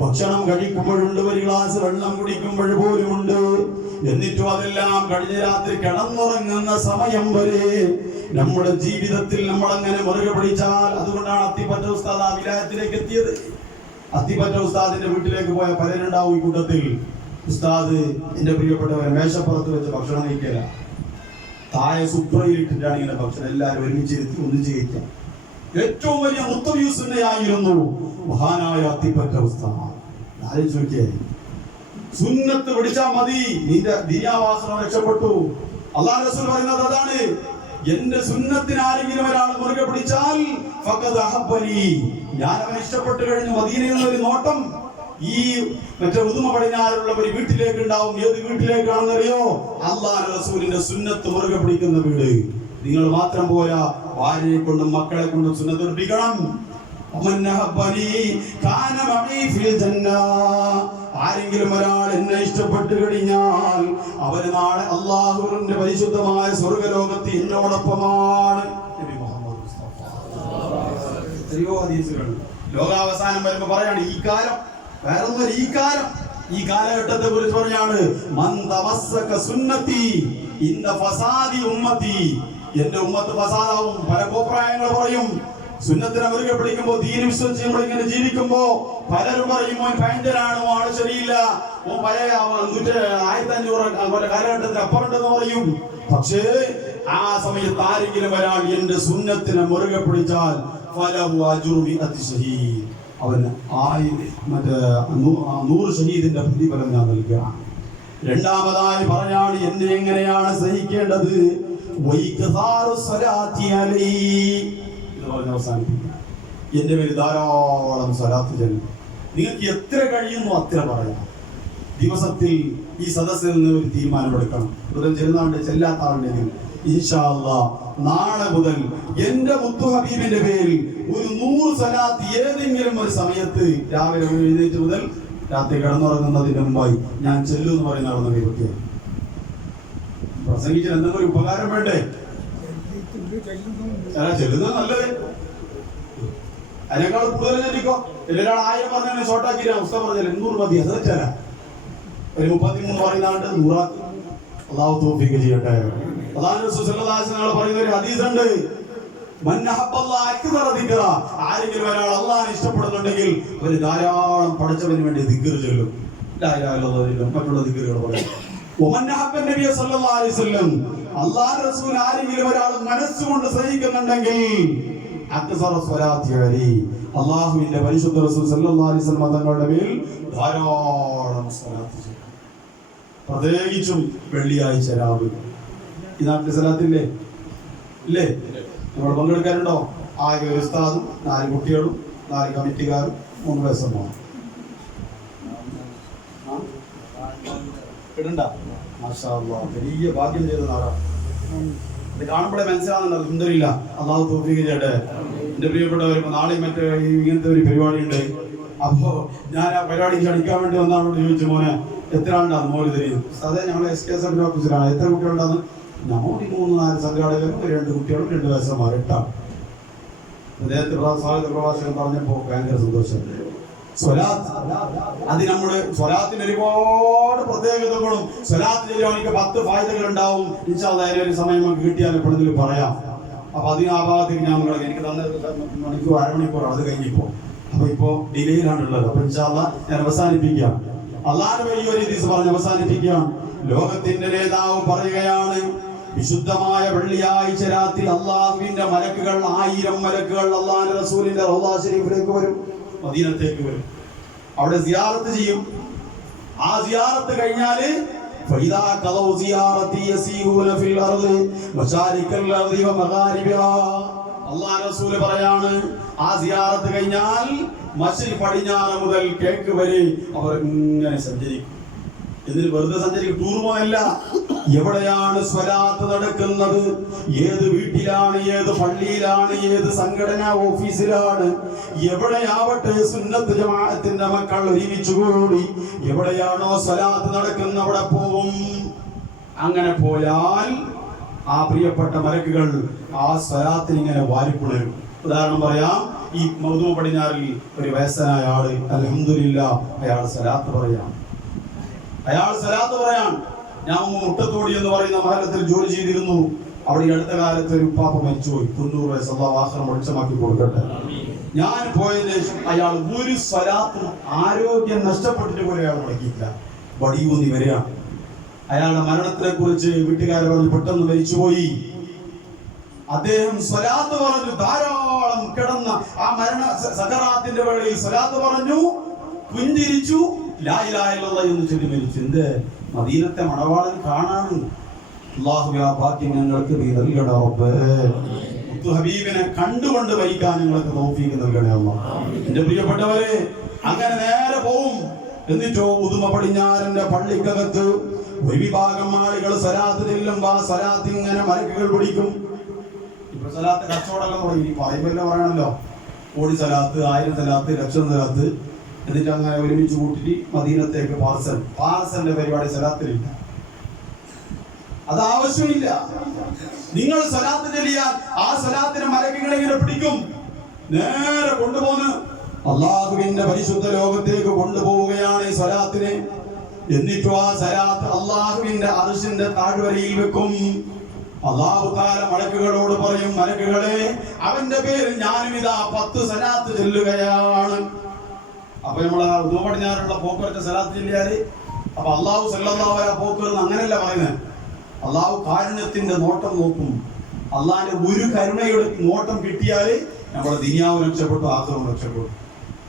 ഭക്ഷണം കഴിക്കുമ്പോഴുണ്ട്, ഒരു ഗ്ലാസ് വെള്ളം കുടിക്കുമ്പോൾ പോലുമുണ്ട്. എന്നിട്ടും അതെല്ലാം കഴിഞ്ഞ രാത്രി കിടന്നുറങ്ങുന്ന സമയം വരെ നമ്മുടെ ജീവിതത്തിൽ നമ്മൾ അങ്ങനെ മുറുകെ പിടിച്ചാൽ, അതുകൊണ്ടാണ് അത്തിപ്പറ്റ ഉസ്താദ് ആ വിലായത്തിലേക്ക് എത്തിയത്. അത്തിപ്പറ്റ ഉസ്താദിന്റെ വീട്ടിലേക്ക് പോയ പലരുണ്ടാവും ഈ കൂട്ടത്തിൽ. ഉസ്താദ് എന്റെ പ്രിയപ്പെട്ടവരെ മേശപ്പുറത്ത് വെച്ച് ഭക്ഷണം കഴിക്കല, താഴെ സുപ്രയിലിട്ടിട്ടാണ് ഇങ്ങനെ ഭക്ഷണം എല്ലാവരും ഒരുമിച്ചിരുത്തി ഒന്നിച്ച് കഴിക്കാം. ഏറ്റവും വലിയ മുത്തബിയുസുന്നയായിരുന്നു മഹാനായ അത്തിപ്പറ്റ ഉസ്താദ്. ആലോചിച്ച് നോക്കിയേ, സുന്നത്ത് പിടിച്ചാൽ മതി, നിന്റെ ദീനാവാസനം രക്ഷപ്പെട്ടു. അല്ലാഹുവിന്റെ റസൂൽ പറയുന്നത് അതാണ്, എന്റെ സുന്നത്തിന് ആരെങ്കിലും ഒരാൾ മുറുകെ പിടിച്ചാൽ ഫഖദ് അഹബ്ബനി, ഞാൻ അവനെ ഇഷ്ടപ്പെട്ടു കഴിഞ്ഞു. മദീനയിൽ ഒരു നോട്ടം ഈ മറ്റേ ഉദുമ പടിഞ്ഞാറുള്ള ഒരു വീട്ടിലേക്ക് ഉണ്ടാവും. ഏത് വീട്ടിലേക്കാണെന്നറിയോ? അല്ലാഹുവിന്റെ റസൂലിന്റെ സുന്നത്ത് മുറുകെ പിടിക്കുന്ന വീട്. നിങ്ങൾ മാത്രം പോരാ, ഭാര്യയെ കൊണ്ടും മക്കളെ കൊണ്ടും സുന്നത്ത് പിടിക്കണം. ആരെങ്കിലും ഒരാൾ എന്നെ ഇഷ്ടപ്പെട്ടു കഴിഞ്ഞാൽ അവര് നാളെ അല്ലാഹുവിന്റെ പരിശുദ്ധമായ സ്വർഗ്ഗലോകത്ത് എന്നോടൊപ്പമാണ്. നബി മുഹമ്മദ് മുസ്തഫ. എത്രയോ ഹദീസുകൾ ലോകാവസാനം വരുമ്പോ പറയാണ് ഈ കാലം വേറൊന്നും, ഈ കാലഘട്ടത്തെ കുറിച്ച് പറയാണ് മൻ തമസ്സക സുന്നതി ഇന്ന ഫസാദി ഉമ്മതി, എന്റെ ഉമ്മത്ത് ഫസാദാവും. പല കോപ്രായങ്ങൾ പറയും. സുന്നത്തിനെ മുറുകെ പിടിക്കുമ്പോ, ദീന വിശ്വസിച്ച് നമ്മൾ ഇങ്ങനെ ജീവിക്കുമ്പോ പലരും പറയും ഓൻ ഭയങ്കരാണ്, ആള് ശരിയില്ല, ഓൻ പഴയ 1500 കാലഘട്ടത്തിന് അപ്പുറമുണ്ടെന്ന് പറയും. പക്ഷേ ആ സമയത്ത് ആരെങ്കിലും ഒരാൾ എന്റെ സുന്നത്തിനെ മുറുകെ പിടിച്ചാൽ അവന് 100 ഷഹീദിന്റെ പ്രതിഫലം ഞാൻ നൽകുക. രണ്ടാമതായി പറയാണ് എന്നെ എങ്ങനെയാണ് സഹിക്കേണ്ടത്? എന്റെ പേര് ധാരാളം സ്വലാത്ത് ചൊല്ലും. നിങ്ങൾക്ക് എത്ര കഴിയുന്നു അത്ര പറയാം. ദിവസത്തിൽ ഈ സദസ്സിൽ നിന്ന് ഒരു തീരുമാനമെടുക്കണം. ചെല്ലാത്ത ആളുണ്ടെങ്കിൽ ഇൻഷാ അല്ലാഹ് നാളെ മുതൽ എന്റെ മുത്തു ഹബീബിന്റെ പേരിൽ ഒരു 100 സ്വലാത്ത് ഏതെങ്കിലും ഒരു സമയത്ത് രാവിലെ എഴുന്നേറ്റ് മുതൽ രാത്രി കിടന്നുറങ്ങുന്നതിന് മുമ്പായി ഞാൻ ചെല്ലു എന്ന് പറയുന്ന ആളെന്ന് കൈവയ്ക്കുക. പ്രസംഗിച്ചാൽ എന്തെങ്കിലും ഉപകാരം വേണ്ടേ? ചെല്ലുന്നത് നല്ലത്. അതിനേക്കാൾ കൂടുതൽ ചെല്ലിക്കോ. ഒരാൾ 1000 പറഞ്ഞാൽ ഷോർട്ടാക്കി അവസ്ഥ പറഞ്ഞാൽ 800 മതി. അത് തെറ്റല്ല. ഒരു 33 പറയുന്നതാണ്ട് 100 അള്ളാഹു തൗഫീഖ് ചെയ്യട്ടെ. അല്ലാഹു റസൂൽ സല്ലല്ലാഹു അലൈഹി വസല്ലം പറയുന്ന ഒരു ഹദീസ് ഉണ്ട്, മൻ അഹബ്ബല്ലാഹ അക്ബറ ദിക്റ. ആരെങ്കിലും ഒരാൾ അല്ലാഹുവിനെ ഇഷ്ടപ്പെടുന്നുണ്ടെങ്കിൽ അവർ ധാരാളം പടച്ചവന് വേണ്ടി ദിക്ർ ചൊല്ലും. ലാ ഇലാഹ ഇല്ലല്ലാഹ് മറ്റുള്ള ദിക്റുകൾ പറയും. വമൻ അഹബ്ബ നബിയ സല്ലല്ലാഹു അലൈഹി വസല്ലം. അല്ലാഹു റസൂൽ ആരെങ്കിലും ഒരാൾ മനസ്സുകൊണ്ട് സ്നേഹിക്കുന്നുണ്ടെങ്കിൽ അക്സറ സ്വലാത്തി അലൈഹി. അല്ലാഹുവിന്റെ പരിശുദ്ധ റസൂൽ സല്ലല്ലാഹു അലൈഹി വസല്ലം തങ്ങളുടെ മേൽ ധാരാളം സ്വലാത്ത് ചെയ്യും. പ്രത്യേകിച്ചും വെള്ളിയാഴ്ച രാവിലെ. ഈ നാട്ടിൽ സ്വലാത്തില്ലേ? ഇല്ലേ? നമ്മൾ പങ്കെടുക്കാറുണ്ടോ? ആകെ ഒരു ഉസ്താദും 4 കുട്ടികളും 4 കമ്മിറ്റിക്കാരും 3 വയസ്സമ്മ. വലിയ ഭാഗ്യം ചെയ്ത നാടാണ്. ഇത് കാണുമ്പോഴേ മനസ്സിലാകുന്നുണ്ട്. അൽഹംദുലില്ലാ, അല്ലാഹു തൗഫീഖ് ചെയ്യട്ടെ. എന്റെ പ്രിയപ്പെട്ടവർ, നാളെ മറ്റേ ഇങ്ങനത്തെ ഒരു പരിപാടി ഉണ്ട്. അപ്പോ ഞാൻ ആ പരിപാടി ക്ഷണിക്കാൻ വേണ്ടി വന്നാളോട് ചോദിച്ചു, മോനെ എത്ര ആളുണ്ടാകും മോര് തരും? അതെ, ഞങ്ങൾ SKS ഓഫീസിലാണ്. എത്ര കുട്ടികളുണ്ടാകുന്നു? ഞങ്ങൾ 3-4 സംഘാടകരും 2 കുട്ടികളും 2 വയസ്സന്മാർ 8 ആണ്. അദ്ദേഹത്തെ സ്വാഗത പ്രഭാഷകൻ പറഞ്ഞപ്പോൾ ഭയങ്കര സന്തോഷം. സ്വലാത്ത്, അത് നമ്മുടെ സ്വലാത്തിന് ഒരുപാട് പ്രത്യേകതകളും സ്വലാത്ത് ചെയ്യുവാనికి 10 ഫായിദകൾ ഉണ്ടാവും. ഇൻഷാ അല്ലാഹ് ഒരു സമയം നമുക്ക് കിട്ടിയാൽ എപ്പോഴെങ്കിലും പറയാം. അപ്പൊ അതിന് ആ ഭാഗത്തേക്ക് ഞാൻ എനിക്ക് തന്ന മണിക്കൂർ 1/2 മണിക്കൂർ അത് കഴിഞ്ഞിപ്പോ. അപ്പൊ ഇപ്പോ ഡിലേയിലാണുള്ളത്. അപ്പൊ ഇൻഷാ അല്ലാഹ് ഞാൻ അവസാനിപ്പിക്കാം. അള്ളാഹുവിന്റെ വലിയൊരു ഹദീസ് പറഞ്ഞ് അവസാനിപ്പിക്കാം. ലോകത്തിന്റെ നേതാവ് പറയുകയാണ്, വിശുദ്ധമായ വെള്ളിയാഴ്ച രാത്രി അള്ളാഹുവിന്റെ മലക്കുകൾ 1000 മലക്കുകൾ അള്ളാഹുവിന്റെ റസൂലിന്റെ റൗള ശരീഫിലേക്ക് വരും, മദീനത്തേക്ക് വരും. അവിടെ സിയാറത്ത് ചെയ്യും. ആ സിയാറത്ത് കഴിഞ്ഞാല് ഫൈദാ ഖദൗ സിയാറതി യസീഹൂന ഫിൽ അർളി മശാരിക്കൽ അർളി വ മഗാരിബിഹാ. അല്ലാഹു റസൂൽ പറയാണ്, ആ സിയാറത്ത് കഴിഞ്ഞാൽ മശ്രിഖ് പടിഞ്ഞാറ് മുതൽ കിഴക്ക് വരെ അവർ ഇങ്ങനെ സഞ്ചരിക്കും. ഇതിൽ വെറുതെ സഞ്ചരിക്കും, ടൂർ പോകല്ല. എവിടെയാണ് സ്വലാത്ത് നടക്കുന്നത്, ഏത് വീട്ടിലാണ്, ഏത് പള്ളിയിലാണ്, ഏത് സംഘടനാ ഓഫീസിലാണ്, എവിടെയാവട്ടെ സുന്നത്ത് ജമാഅത്തിന്റെ മക്കൾ ഒരുമിച്ചുകൂടി എവിടെയാണോ സ്വലാത്ത് നടക്കുന്ന അവിടെ പോവും. അങ്ങനെ പോയാൽ ആ പ്രിയപ്പെട്ട മലക്കുകൾ ആ സ്വലാത്തിന് ഇങ്ങനെ വാരിപ്പുണരും. ഉദാഹരണം പറയാം, ഈ മൗദൂം പടിഞ്ഞാറിൽ ഒരു വയസ്സനായ ആള് അൽഹംദുലില്ലാ അയാൾ സ്വലാത്ത് പറയാം. ഞാൻ മുട്ടത്തോടി എന്ന് പറയുന്ന മഹലത്തിൽ ജോലി ചെയ്തിരുന്നു. അവിടെ ഈ അടുത്ത കാലത്ത് ഒരു ഉപ്പാപ്പ മരിച്ചുപോയി. 90 വയസ്സ്. അല്ലാഹു ആഖിറം വെളിച്ചമാക്കി കൊടുക്കട്ടെ. ഞാൻ പോയതിനു ശേഷം അയാൾ ഒരു സ്വലാത്തും ആരോഗ്യം നഷ്ടപ്പെട്ടിട്ട് പോലും അയാൾ മുടക്കിയില്ല. വടിയൂന്നി വരികയാണ്. അയാളുടെ മരണത്തിനെ കുറിച്ച് വീട്ടുകാർ പറഞ്ഞു പെട്ടെന്ന് മരിച്ചുപോയി. അദ്ദേഹം സ്വലാത്ത് പറഞ്ഞു, ധാരാളം കിടന്ന ആ മരണ സകറാത്തിന്റെ വേളയിൽ സ്വലാത്ത് പറഞ്ഞു, പുഞ്ചിരിച്ചു, ലാ ഇലാഹ ഇല്ലല്ലാഹ് എന്ന് ചൊല്ലി മരിച്ചു. എന്ത് മദീനത്തെ മണവാളൻ കാണാണ്. അല്ലാഹുവേ, ആ ഭാഗ്യം ഞങ്ങൾക്ക് നീ നൽകണേ റബ്ബേ. മുത്തു ഹബീബിനെ കണ്ടുകൊണ്ട് മരിക്കാൻ ഞങ്ങൾക്ക് തൗഫീഖ് നൽകണേ അല്ലാഹ്. എന്റെ പ്രിയപ്പെട്ടവരെ, അങ്ങനെ നേരെ പോവും. എന്നിട്ടോ ഉദുമ പടിഞ്ഞാറിന്റെ പള്ളിക്കകത്ത് ഒരു വിഭാഗം ആളുകൾ സ്വലാത്ത് ചെല്ലുമ്പോ ആ സ്വലാത്ത് ഇങ്ങനെ മലക്കുകൾ പിടിക്കും. ഇപ്പൊ സ്വലാത്ത് കച്ചവടമൊക്കെ തുടങ്ങി. പറയുമ്പോ പറയണല്ലോ, കോടി സ്വലാത്ത്, 1000 സ്വലാത്ത്, 1,00,000 സ്വലാത്ത്. എന്നിട്ട് അങ്ങനെ ഒരുമിച്ച് കൂട്ടിട്ട് മദീനത്തേക്ക് പാർസലിന്റെ പരിപാടി സ്വലാത്തിലില്ല. അത് ആവശ്യമില്ല. നിങ്ങൾ സ്വലാത്ത് ചൊല്ലിയാൽ ആ സ്വലാത്തിന് മലക്കുകളെ ഇങ്ങനെ പിടിക്കും, നേരെ കൊണ്ടുപോകുന്നു അള്ളാഹുവിന്റെ പരിശുദ്ധ ലോകത്തേക്ക് കൊണ്ടുപോവുകയാണ് ഈ സ്വലാത്തിനെ. എന്നിട്ടും ആ സ്വലാത്ത് അള്ളാഹുവിന്റെ അർശിന്റെ താഴ്വരയിൽ വെക്കും. അല്ലാഹു തആല മലക്കുകളോട് പറയും, മലക്കുകളെ, അവന്റെ പേരിൽ ഞാനും ഇതാ 10 സ്വലാത്ത് ചൊല്ലുകയാണ്. അപ്പൊ നമ്മളെ ഉദുമ പടിഞ്ഞാറുള്ള പോക്കുവരത്തെ സ്വലാത്ത് ചൊല്ലിയാല് അപ്പൊ അല്ലാഹു സല്ലല്ലാഹു അലൈഹി പോക്കുവരുന്ന് അങ്ങനെയല്ല പറയുന്നത്. അല്ലാഹു കാരുണ്യത്തിന്റെ നോട്ടം നോക്കും. അള്ളാഹിന്റെ ഒരു കരുണയുടെ നോട്ടം കിട്ടിയാല് നമ്മുടെ ദുനിയാവ് രക്ഷപ്പെട്ടു, ആഖിറവും രക്ഷപ്പെട്ടു.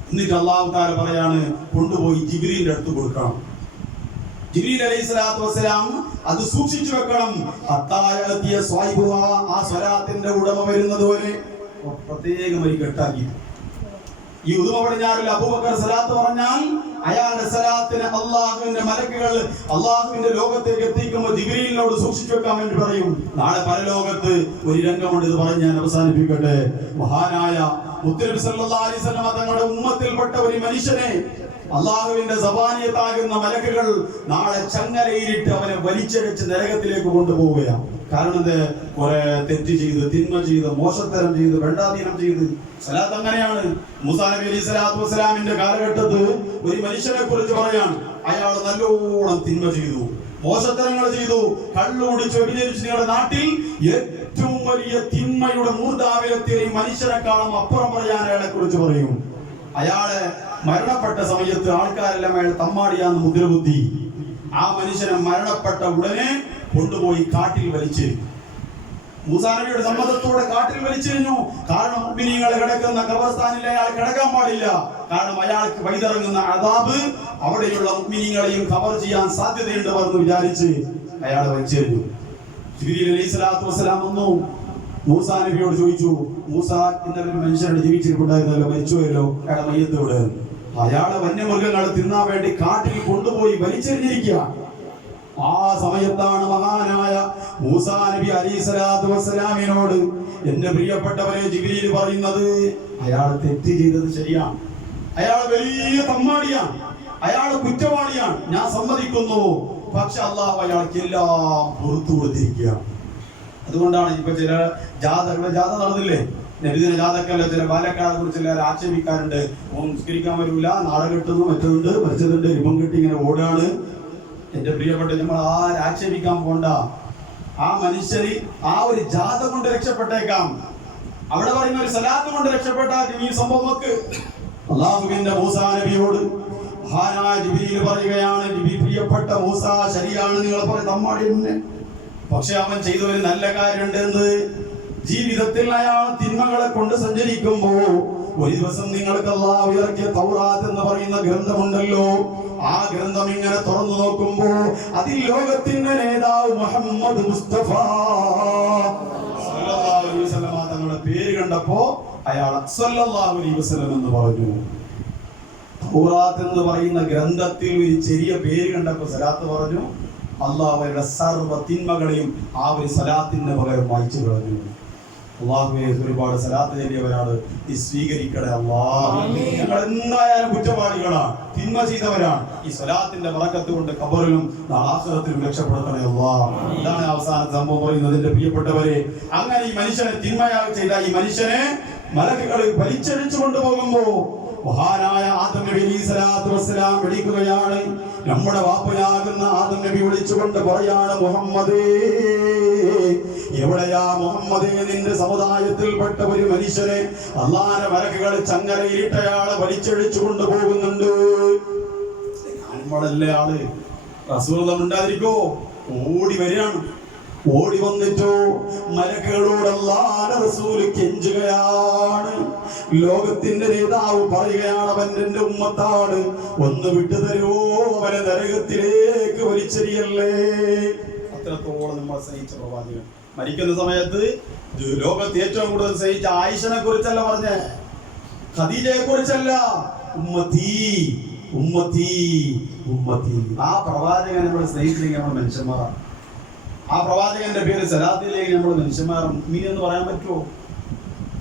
എന്നിട്ട് അല്ലാഹു തആല പറയാണ്, കൊണ്ടുപോയി ജിബ്രീലിന്റെ അടുത്ത് കൊടുക്കണം. ജിബ്രീൽ അലൈഹിസ്സലാത്തു വസ്സലാം അത് സൂക്ഷിച്ചു വെക്കണം. അത്തായത്തിയ സ്വൈബുഹ, ആ സ്വലാത്തിന്റെ ഉടമ വരുന്നത് വരെ പ്രത്യേകം ഒരു കെട്ടാക്കി. ഈ ഉദുമ പടിഞ്ഞാറിൽ അബൂബക്കർ സ്വലാത്ത് പറഞ്ഞാൽ അയാളുടെ സലാത്തിനെ അള്ളാഹുവിന്റെ മലക്കുകൾ അള്ളാഹുവിന്റെ ലോകത്തേക്ക് എത്തിക്കുമ്പോൾ ജിബ്രീലിനോട് സൂക്ഷിച്ചു വെക്കാൻ വേണ്ടി പറയും. നാളെ പരലോകത്ത് ഒരു രംഗമുണ്ട്. ഇത് പറഞ്ഞ് ഞാൻ അവസാനിപ്പിക്കട്ടെ. മഹാനായ മുത്തനബി സല്ലല്ലാഹു അലൈഹി വസല്ലം തങ്ങളുടെ ഉമ്മത്തിൽപ്പെട്ട ഒരു മനുഷ്യനെ അള്ളാഹുവിന്റെ സബാനിയത്താകുന്ന മലക്കുകൾ നാളെ ചങ്ങലയിലിട്ട് അവനെ വലിച്ചടിച്ച് നരകത്തിലേക്ക് കൊണ്ടുപോവുകയാണ്. കാരണം കുറെ തെറ്റ് ചെയ്ത്, തിന്മ ചെയ്ത്, മോശത്തരം ചെയ്ത്, വേണ്ടാധീനം ചെയ്ത്. സലാത്ത് അങ്ങനെയാണ്. മൂസാ നബി അലൈഹി സ്വലാത്തു വസ്സലാമിന്റെ കാലഘട്ടത്ത് ഒരു മനുഷ്യനെ കുറിച്ച് പറയാണ്, അയാൾ നല്ലോണം തിന്മ ചെയ്തു, മോശത്തരങ്ങൾ ചെയ്തു, കള്ളു കുടിച്ച് വ്യഭിചരിച്ചു. നിങ്ങളുടെ നാട്ടിൽ ഏറ്റവും വലിയ തിന്മയുടെ മൂർധാവിലെത്തിയ ഈ മനുഷ്യനെക്കാളും അപ്പുറം പറയാൻ അയാളെ കുറിച്ച് പറയും. അയാളെ മരണപ്പെട്ട സമയത്ത് ആൾക്കാരെല്ലാം അയാൾ തമ്മാടിയാന്ന് മുദ്രബുദ്ധി. ആ മനുഷ്യനെ മരണപ്പെട്ട ഉടനെ കൊണ്ടുപോയി കാട്ടിൽ വലിച്ചെറിഞ്ഞു. മൂസാ നബിയുടെ സമ്മതത്തോടെ കാട്ടിൽ വലിച്ചെറിഞ്ഞു. കാരണം മുഅ്മിനീങ്ങൾ കിടക്കുന്ന ഖബർസ്ഥാനിൽ അയാൾ കിടക്കാൻ പാടില്ല. കാരണം അയാൾക്ക് വൈതിറങ്ങുന്ന അദാബ് അവിടെയുള്ള മുഅ്മിനീങ്ങളെയും ഖബർ ചെയ്യാൻ സാധ്യതയുണ്ടെന്ന് വിചാരിച്ച് അയാൾ വലിച്ചെറിഞ്ഞു. ജിബ്രീൽ അലൈഹിസ്സലാത്തു വസ്സലാം വന്നു മൂസാ നബിയോട് ചോദിച്ചു, മൂസ, ഇന്നലെ ഒരു മനുഷ്യരുടെ ജീവിച്ചിരിപ്പുണ്ടായിരുന്നല്ലോ, മരിച്ചുപോയല്ലോ, അയാളെ മയ്യത്ത് ഇവിടെ. അയാളെ വന്യമൃഗങ്ങളെ തിന്നാൻ വേണ്ടി കാട്ടിൽ കൊണ്ടുപോയി വലിച്ചെറിഞ്ഞിരിക്കുക. ആ സമയത്താണ് മഹാനായ മൂസാ നബി അലൈഹിസ്സലാത്തു വസ്സലാമിനോട് എന്റെ പ്രിയപ്പെട്ടവരെ ജിബ്രീൽ പറയുന്നത്, അയാൾ തെറ്റ് ചെയ്തത് ശരിയാണ്, അയാൾ വലിയ തമ്മാടിയാണ്, അയാൾ കുറ്റവാളിയാണ്, ഞാൻ സമ്മതിക്കുന്നു. പക്ഷെ അള്ളാഹു അയാൾക്ക് എല്ലാം പുറത്തു കൊടുത്തിരിക്കുക. അതുകൊണ്ടാണ് ഇപ്പൊ ചില ജാഥ നടന്നില്ലേ, നബിദിന ജാഥക്കല്ല, ചില ബാലക്കാരെ കുറിച്ച് എല്ലാവരും ആക്ഷേപിക്കാറുണ്ട്. നിസ്കരിക്കാൻ വരൂല, നാളെ കെട്ടുന്നു, മറ്റതുണ്ട്, മരിച്ചതുണ്ട്, ഇപ്പം കെട്ടി ഇങ്ങനെ ഓടാണ്. എന്റെ പ്രിയപ്പെട്ട, നമ്മൾ ആക്ഷേപിക്കാൻ പോണ്ട. ആ മനുഷ്യര് ആ ഒരു ജാഥ കൊണ്ട് രക്ഷപ്പെട്ടേക്കാം. അവിടെ പറയുന്ന ഒരു സലാത്ത് കൊണ്ട് രക്ഷപ്പെട്ടേക്കും. ഈ സംഭവമൊക്കെ അല്ലാഹുവിന്റെ മൂസാ നബിയോട് മഹാനായ ജിബ്രീൽ പറയുകയാണ്, പ്രിയപ്പെട്ട മൂസ, ശരിയാണ് നിങ്ങൾ പറയുന്ന തമ്മാടി തന്നെ, പക്ഷെ അവൻ ചെയ്ത ഒരു നല്ല കാര്യമുണ്ടെന്ന്. ജീവിതത്തിൽ അയാൾ തിന്മകളെ കൊണ്ട് സഞ്ചരിക്കുമ്പോ ഒരു ദിവസം നിങ്ങൾക്ക് അല്ലാഹു ഇറക്കിയ തൗറാത്ത് എന്ന് പറയുന്ന ഗ്രന്ഥമുണ്ടല്ലോ, ആ ഗ്രന്ഥം ഇങ്ങനെ തുറന്നു നോക്കുമ്പോ അതിൽ ലോകത്തിന്റെ നേതാവ് മുഹമ്മദ് മുസ്തഫ സല്ലല്ലാഹു അലൈഹി വസല്ലം തങ്ങളുടെ പേര് കണ്ടപ്പോ അയാൾ സല്ലല്ലാഹു അലൈഹി വസല്ലം എന്ന് പറഞ്ഞു. തൗറാത്ത് എന്ന് പറയുന്ന ഗ്രന്ഥത്തിൽ ഒരു ചെറിയ പേര് കണ്ടപ്പോ സലാത്ത് പറഞ്ഞു. അള്ളാഹു അവരുടെ സർവ്വ തിന്മകളെയും ആ ഒരു സലാത്തിന് പകരം വായിച്ചു കളഞ്ഞു. അള്ളാഹുവേ, ഒരുപാട് സലാത്ത് ചൊല്ലിയവരാണ്, നീ സ്വീകരിക്കണേ അല്ലാഹ്. ഞങ്ങൾ എന്തായാലും കുറ്റവാളികളാണ്, തിന്മ ചെയ്തവരാണ്. ഈ സലാത്തിന്റെ ബറക്കത്ത് കൊണ്ട് ഖബറിലും ആഖിറത്തിലും രക്ഷപ്പെടുത്തണേ അല്ലാഹ്. ഇതാണ് അവസാന സംഭവം പറയുന്നത്. എന്റെ പ്രിയപ്പെട്ടവരെ, അങ്ങനെ ഈ മനുഷ്യനെ തിന്മയായി ചെയ്ത ഈ മനുഷ്യനെ മലക്കുകൾ വലിച്ചടിച്ചു കൊണ്ടുപോകുമ്പോ മഹാനായ ആദം നബി അലൈഹിസ്സലാത്തു വസ്സലാം വിളിക്കുകയാണ്. നമ്മുടെ വാപ്പയാകുന്ന ആദം നബി വിളിച്ചുകൊണ്ട് പറയാണ്, മുഹമ്മദേ, എവിടെയാ മുഹമ്മദേ, നിന്റെ സമുദായത്തിൽപ്പെട്ട ഒരു മനുഷ്യനെ അല്ലാഹുവിന്റെ മലക്കുകൾ ചങ്ങലയിലിട്ടയാളെ വലിച്ചടിച്ചു കൊണ്ടുപോകുന്നുണ്ട്. നമ്മളല്ലേ ആള്, റസൂലുള്ളാഹി ഉണ്ടാതിരിക്കോ? ഓടി വരികയാണ്. ഓടി വന്നിട്ടോ മലക്കുകളോട് അല്ലാഹുവിന്റെ റസൂൽ കെഞ്ചുകയാണ്. ലോകത്തിന്റെ നേതാവ് പറയുകയാണ്, അവൻ എന്റെ ഉമ്മത്താണ്, ഒന്ന് വിട്ടു തരുമോ, അവനെ നരകത്തിലേക്ക് വലിച്ചെറിയല്ലേ. അത്രത്തോളം നമ്മൾ സ്നേഹിച്ച പ്രവാചകൻ മരിക്കുന്ന സമയത്ത് ലോകത്ത് ഏറ്റവും കൂടുതൽ സ്നേഹിച്ച ആയിഷനെ കുറിച്ചല്ല പറഞ്ഞേ, ഖദീജയെ കുറിച്ചല്ല, ഉമ്മത്തി ഉമ്മത്തി ഉമ്മത്തി. ആ പ്രവാചകൻ നമ്മൾ സ്നേഹിച്ചില്ലെങ്കിൽ നമ്മൾ മനുഷ്യന്മാരാണ്. ആ പ്രവാചകന്റെ പേര് സലാത്തിലേക്ക് നമ്മൾ മനുഷ്യന്മാർ മുഅ്മിൻ എന്ന് പറയാൻ പറ്റുമോ?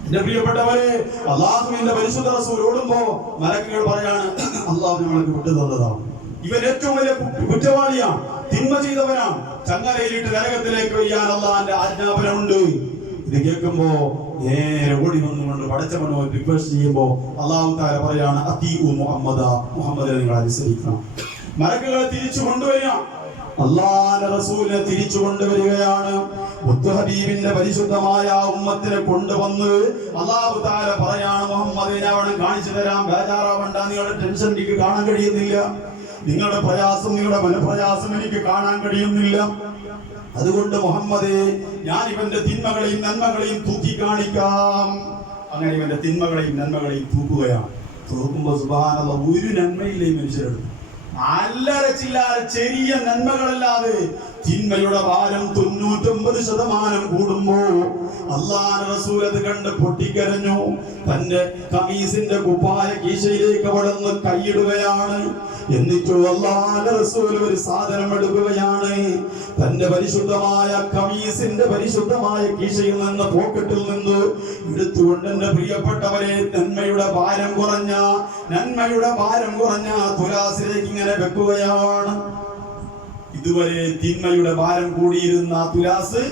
എന്റെ പ്രിയപ്പെട്ടവരെ, അല്ലാഹുവിന്റെ പരിശുദ്ധ റസൂൽ ഓടുമ്പോ മലക്കുകൾ പറയാണ്, അല്ലാഹു നമ്മൾക്ക് വിട്ടു തന്നതാണ്, ഇവൻ ഏറ്റവും വലിയ കുറ്റവാളിയാണ്, തിന്മ ചെയ്തവനാണ്, ചങ്ങലയിലിട്ട് നരകത്തിലേക്ക് വയ്യാൻ അല്ലാഹുവിന്റെ ആജ്ഞാപനമുണ്ട്. ഇത് കേൾക്കുമ്പോ നേരെ ഓടി വന്നുകൊണ്ട് പടച്ചവനോട് റിക്വസ്റ്റ് ചെയ്യുമ്പോ അല്ലാഹു തആല പറയാണ്, അത്തീഉ മുഹമ്മദെ, നിങ്ങൾ അനുസരിക്കണം. മലക്കുകൾ തിരിച്ചു കൊണ്ടുവരിക, അല്ലാഹുവിന്റെ റസൂലിനെ തിരിച്ചു കൊണ്ടുവരികയാണ്. മുത്തുഹബീബിന്റെ പരിശുദ്ധമായ ഉമ്മത്തിനെ കൊണ്ടുവന്ന് അല്ലാഹു തആല പറയാണ്, മുഹമ്മദിനെ അവിടെ കാണിച്ചു തരാം, ബേജാറാവണ്ട, നിങ്ങളുടെ ടെൻഷൻ എനിക്ക് കാണാൻ കഴിയുന്നില്ല, നിങ്ങളുടെ പ്രയാസം, നിങ്ങളുടെ മനപ്രയാസം എനിക്ക് കാണാൻ കഴിയുന്നില്ല. അതുകൊണ്ട് മുഹമ്മദേ, ഞാൻ ഇവന്റെ തിന്മകളെയും നന്മകളെയും തൂക്കി കാണിക്കാം. അങ്ങനെ ഇവന്റെ തിന്മകളെയും നന്മകളെയും തൂക്കുകയാണ്. തൂക്കുമ്പോ സുബ്ഹാനല്ലാഹ്, ഒരു നന്മയിലെയും മനുഷ്യരെടുത്തു അല്ലറ ചില്ലറ ചെറിയ നന്മകളല്ലാതെ തിന്മയുടെ ഭാരം 99% കൂടുമ്പോ അല്ലാഹുവിന്റെ റസൂൽ അത് കണ്ട് പൊട്ടിക്കരഞ്ഞു. തന്റെ കമീസിന്റെ കുപ്പായ കീശയിലേക്ക് വളർന്ന് കൈയിടുകയാണ്. എന്നിട്ട് അല്ലാഹുവിന്റെ റസൂൽ ഒരു സാധനം എടുക്കുകയാണ്. തന്റെ പരിശുദ്ധമായ കമീസിന്റെ പരിശുദ്ധമായ കീശയിൽ നിന്ന്, പോക്കറ്റിൽ നിന്ന് എടുത്തുകൊണ്ട് എന്റെ പ്രിയപ്പെട്ടവരെ നന്മയുടെ ഭാരം കുറഞ്ഞ തുലാസിലേക്ക് ഇങ്ങനെ വെക്കുകയാണ്. ഇതുവരെ തിന്മയുടെ ഭാരം കൂടിയിരുന്ന തുലാസ്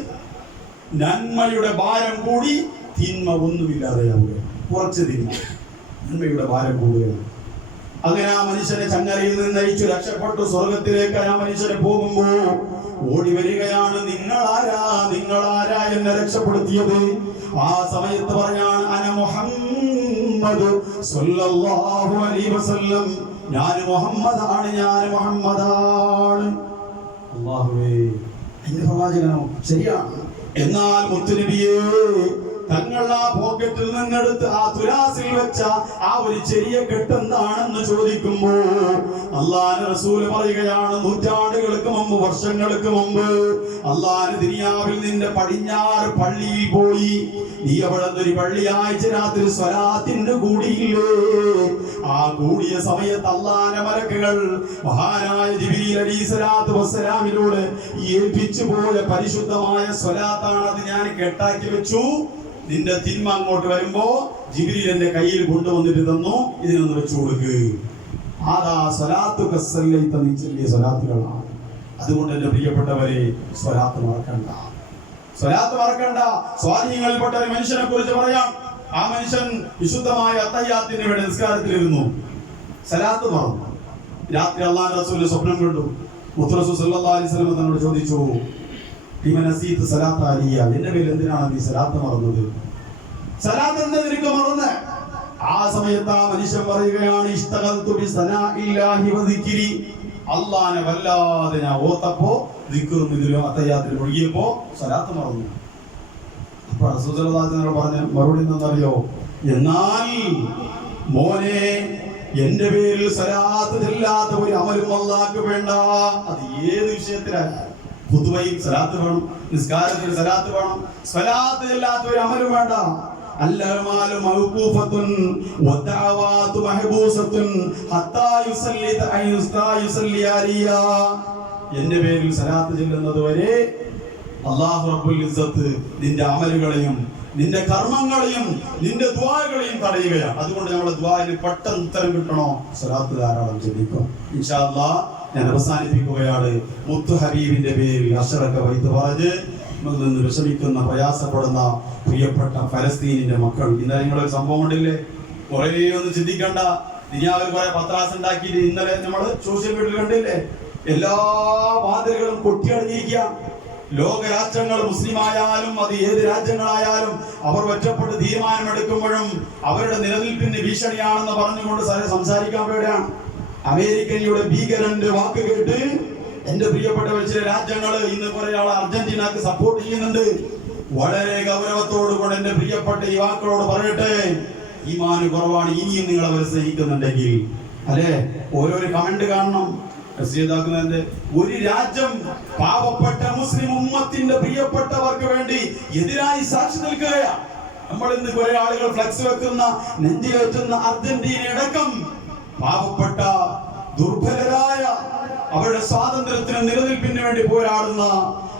നന്മയുടെ ഭാരം കൂടി തിന്മ ഒന്നുമില്ലാതെയാവുക. കുറച്ച് തിന്മ, നന്മയുടെ ഭാരം കൂടുകയാണ്. അങ്ങനെ ആ മനുഷ്യനെ ചങ്ങലയിൽ നിന്ന് അയച്ചു രക്ഷപ്പെട്ടു സ്വർഗത്തിലേക്ക് ആ മനുഷ്യനെ പോകുമ്പോ ഓടി വരികയാണ്. നിങ്ങളാരാ എന്നെ രക്ഷപ്പെടുത്തിയത്? ആ സമയത്ത് പറഞ്ഞാണ്, അന മുഹമ്മദ് സ്വല്ലല്ലാഹു അലൈഹി വസല്ലം, ഞാൻ മുഹമ്മദാണ്. അല്ലാഹുവേ, എന്റെ പ്രവാചകനോ? ശരിയാണ്. എന്നാൽ മുത്തുനബിയേ, തങ്ങൾ ആ പോക്കറ്റിൽ നിന്നെടുത്ത് ആ തുലാസിൽ വെച്ച ആ ഒരു ചെറിയ കെട്ടെന്താണെന്ന് ചോദിക്കുമ്പോ അല്ലാഹുവിന്റെ റസൂൽ പറയുകയാണ്, നൂറ്റാണ്ടുകൾക്ക് മുമ്പ്, വർഷങ്ങൾക്ക് മുമ്പ് അല്ലാഹുവിന്റെ ദുനിയാവിൽ നിന്റെ പടിഞ്ഞാറ് പള്ളിയിൽ പോയി നീ അവിടെ ഒരു വെള്ളിയാഴ്ച രാത്രി സ്വലാത്തിന്റെ കൂടിയില്ലേ? ആ കൂടിയ സമയത്ത് അല്ലാഹുവിന്റെ മലക്കുകൾ മഹാനായ ജിബ്രീൽ അലൈഹിസ്സലാത്തു വസ്സലാമിനോട് ഏൽപ്പിച്ചു പോയ പരിശുദ്ധമായ സ്വലാത്താണ്. അത് ഞാൻ കെട്ടാക്കി വെച്ചു. നിന്റെ തിന്മ അങ്ങോട്ട് വരുമ്പോ ജിബ്രീൽ എന്റെ കയ്യിൽ കൊണ്ടുവന്നിട്ട് തന്നു, ഇതിനൊന്ന് വെച്ചു കൊടുക്ക്. അതാ സ്വലാത്തു കസ്സല്ലൈത, നീ ചൊല്ലിയ സ്വലാത്തുകളാണ്. അതുകൊണ്ട് എന്റെ പ്രിയപ്പെട്ടവരെ, സ്വലാത്ത് മറക്കണ്ട. സ്വാധീനങ്ങളിൽപ്പെട്ട ഒരു മനുഷ്യനെ കുറിച്ച് പറയാം. ആ മനുഷ്യൻ വിശുദ്ധമായ അത്തഹിയ്യാത്തിന് വേണ്ടി നിസ്കാരത്തിലിരുന്നു. സലാത്ത് മറന്നു. രാത്രി അല്ലാഹുവിന്റെ റസൂൽ സ്വപ്നം കണ്ടു. മുത്ത് റസൂൽ സല്ലല്ലാഹു അലൈഹി വസല്ലം തന്നോട് ചോദിച്ചു, എന്റെ പേരിൽ എന്തിനാണ് നീ സലാത്ത് മറന്നത്? സലാത്ത് എന്താ നിനക്ക് മറന്ന്? ആ സമയത്ത് ആ മനുഷ്യൻ പറയുകയാണ്, അല്ലാഹുവിനെ വല്ലാതെ ഞാൻ ഓർത്തപ്പോ ദിക്റും ഇതിലും അത്തഹിയ്യാത്തിൽ ഒഴുകിയപ്പോ സലാത്ത് മറന്നു. അപ്പൊ റസൂൽ സല്ലല്ലാഹു അലൈഹി വസല്ലം പറഞ്ഞ മറുപടി എന്താണെന്നറിയോ? എന്നാൽ മോനെ, എന്റെ പേരിൽ സലാത്ത് ചെല്ലാത്ത ഒരു അമലും അല്ലാഹുക്ക് വേണ്ട. അത് ഏത് വിഷയത്തിലാണ്? ഖുതുബയിൽ സലാത്ത് വേണം, നിസ്കാരത്തിൽ സലാത്ത് വേണം. സലാത്ത് ചെല്ലാത്ത ഒരു അമലും വേണ്ട. അൽഅമാലു മൗഖൂഫത്തുൻ വദഅവാതു മഹ്ബൂസത്തുൻ ഹത്താ യുസല്ലി അലിയാ. എന്റെ പേരിൽ സലാത്ത് ചെല്ലുന്നത് വരെ അല്ലാഹു റബ്ബുൽ ഇസ്സത്ത് നിന്റെ അമലുകളെയും നിന്റെ കർമ്മങ്ങളെയും നിന്റെ ദുആകളെയും തടയുകയാണ്. അതുകൊണ്ട് നമ്മുടെ ദുആന് പെട്ടെന്ന് ഉത്തരം കിട്ടണോ? സലാത്ത് ധാരാളം ചൊല്ലിക്കോ. ഇൻഷാ അല്ലാഹ് ഞാൻ അവസാനിപ്പിക്കുകയാണ്. മുത്തു ഹബീബിന്റെ പേരിൽ അശ്റക വൈത്ത് പറഞ്ഞ് നിന്ന് വിഷമിക്കുന്ന, പ്രയാസപ്പെടുന്ന പ്രിയപ്പെട്ട ഫലസ്തീനിന്റെ മക്കൾ. ഇന്നലെ നിങ്ങളൊരു സംഭവം ഉണ്ടല്ലേ? കുറെ ഒന്നും ചിന്തിക്കണ്ട. ദുനിയാവിൽ കുറെ പത്രാസ് ഉണ്ടാക്കിയിട്ട് ഇന്നലെ നമ്മൾ സോഷ്യൽ മീഡിയയിൽ കണ്ടില്ലേ? എല്ലാ വാതിലുകളും കൊട്ടിയടഞ്ഞിരിക്കുക. ലോകരാഷ്ട്രങ്ങൾ, മുസ്ലിം ആയാലും അത് ഏത് രാജ്യങ്ങളായാലും, അവർ ഒറ്റപ്പെട്ട് തീരുമാനമെടുക്കുമ്പോഴും അവരുടെ നിലനിൽപ്പിന് ഭീഷണിയാണെന്ന് പറഞ്ഞുകൊണ്ട് സംസാരിക്കാൻ വേണ്ടിയാണ്. അമേരിക്കയുടെ ഭീകരന്റെ വാക്ക് കേട്ട് എന്റെ പ്രിയപ്പെട്ട ചില രാജ്യങ്ങൾ ഇന്ന് കുറെ ആൾ അർജന്റീനക്ക് സപ്പോർട്ട് ചെയ്യുന്നുണ്ട്. വളരെ ഗൗരവത്തോടുകൂടെ എന്റെ പ്രിയപ്പെട്ട യുവാക്കളോട് പറയട്ടെ, ഈമാന് കുറവാണ്. ഇനിയും നിങ്ങൾ അവരെ സ്നേഹിക്കുന്നുണ്ടെങ്കിൽ അല്ലെ, ഓരോരു കമന്റ് കാണണം. ഒരു രാജ്യം പാവപ്പെട്ട മുസ്ലിം ഉമ്മത്തിന്റെ പ്രിയപ്പെട്ടവർക്ക് വേണ്ടി എതിരായി സാക്ഷി നിൽക്കുകയാണ്. നമ്മൾ ഇന്ന് കുറെ ആളുകൾ ഫ്ലക്സ് വെക്കുന്ന, നെഞ്ചിലേറ്റുന്ന അർജന്റീനയടക്കം പാവപ്പെട്ട ദുർബലരായ, അവരുടെ സ്വാതന്ത്ര്യത്തിന് നിലനിൽപ്പിന് വേണ്ടി പോരാടുന്ന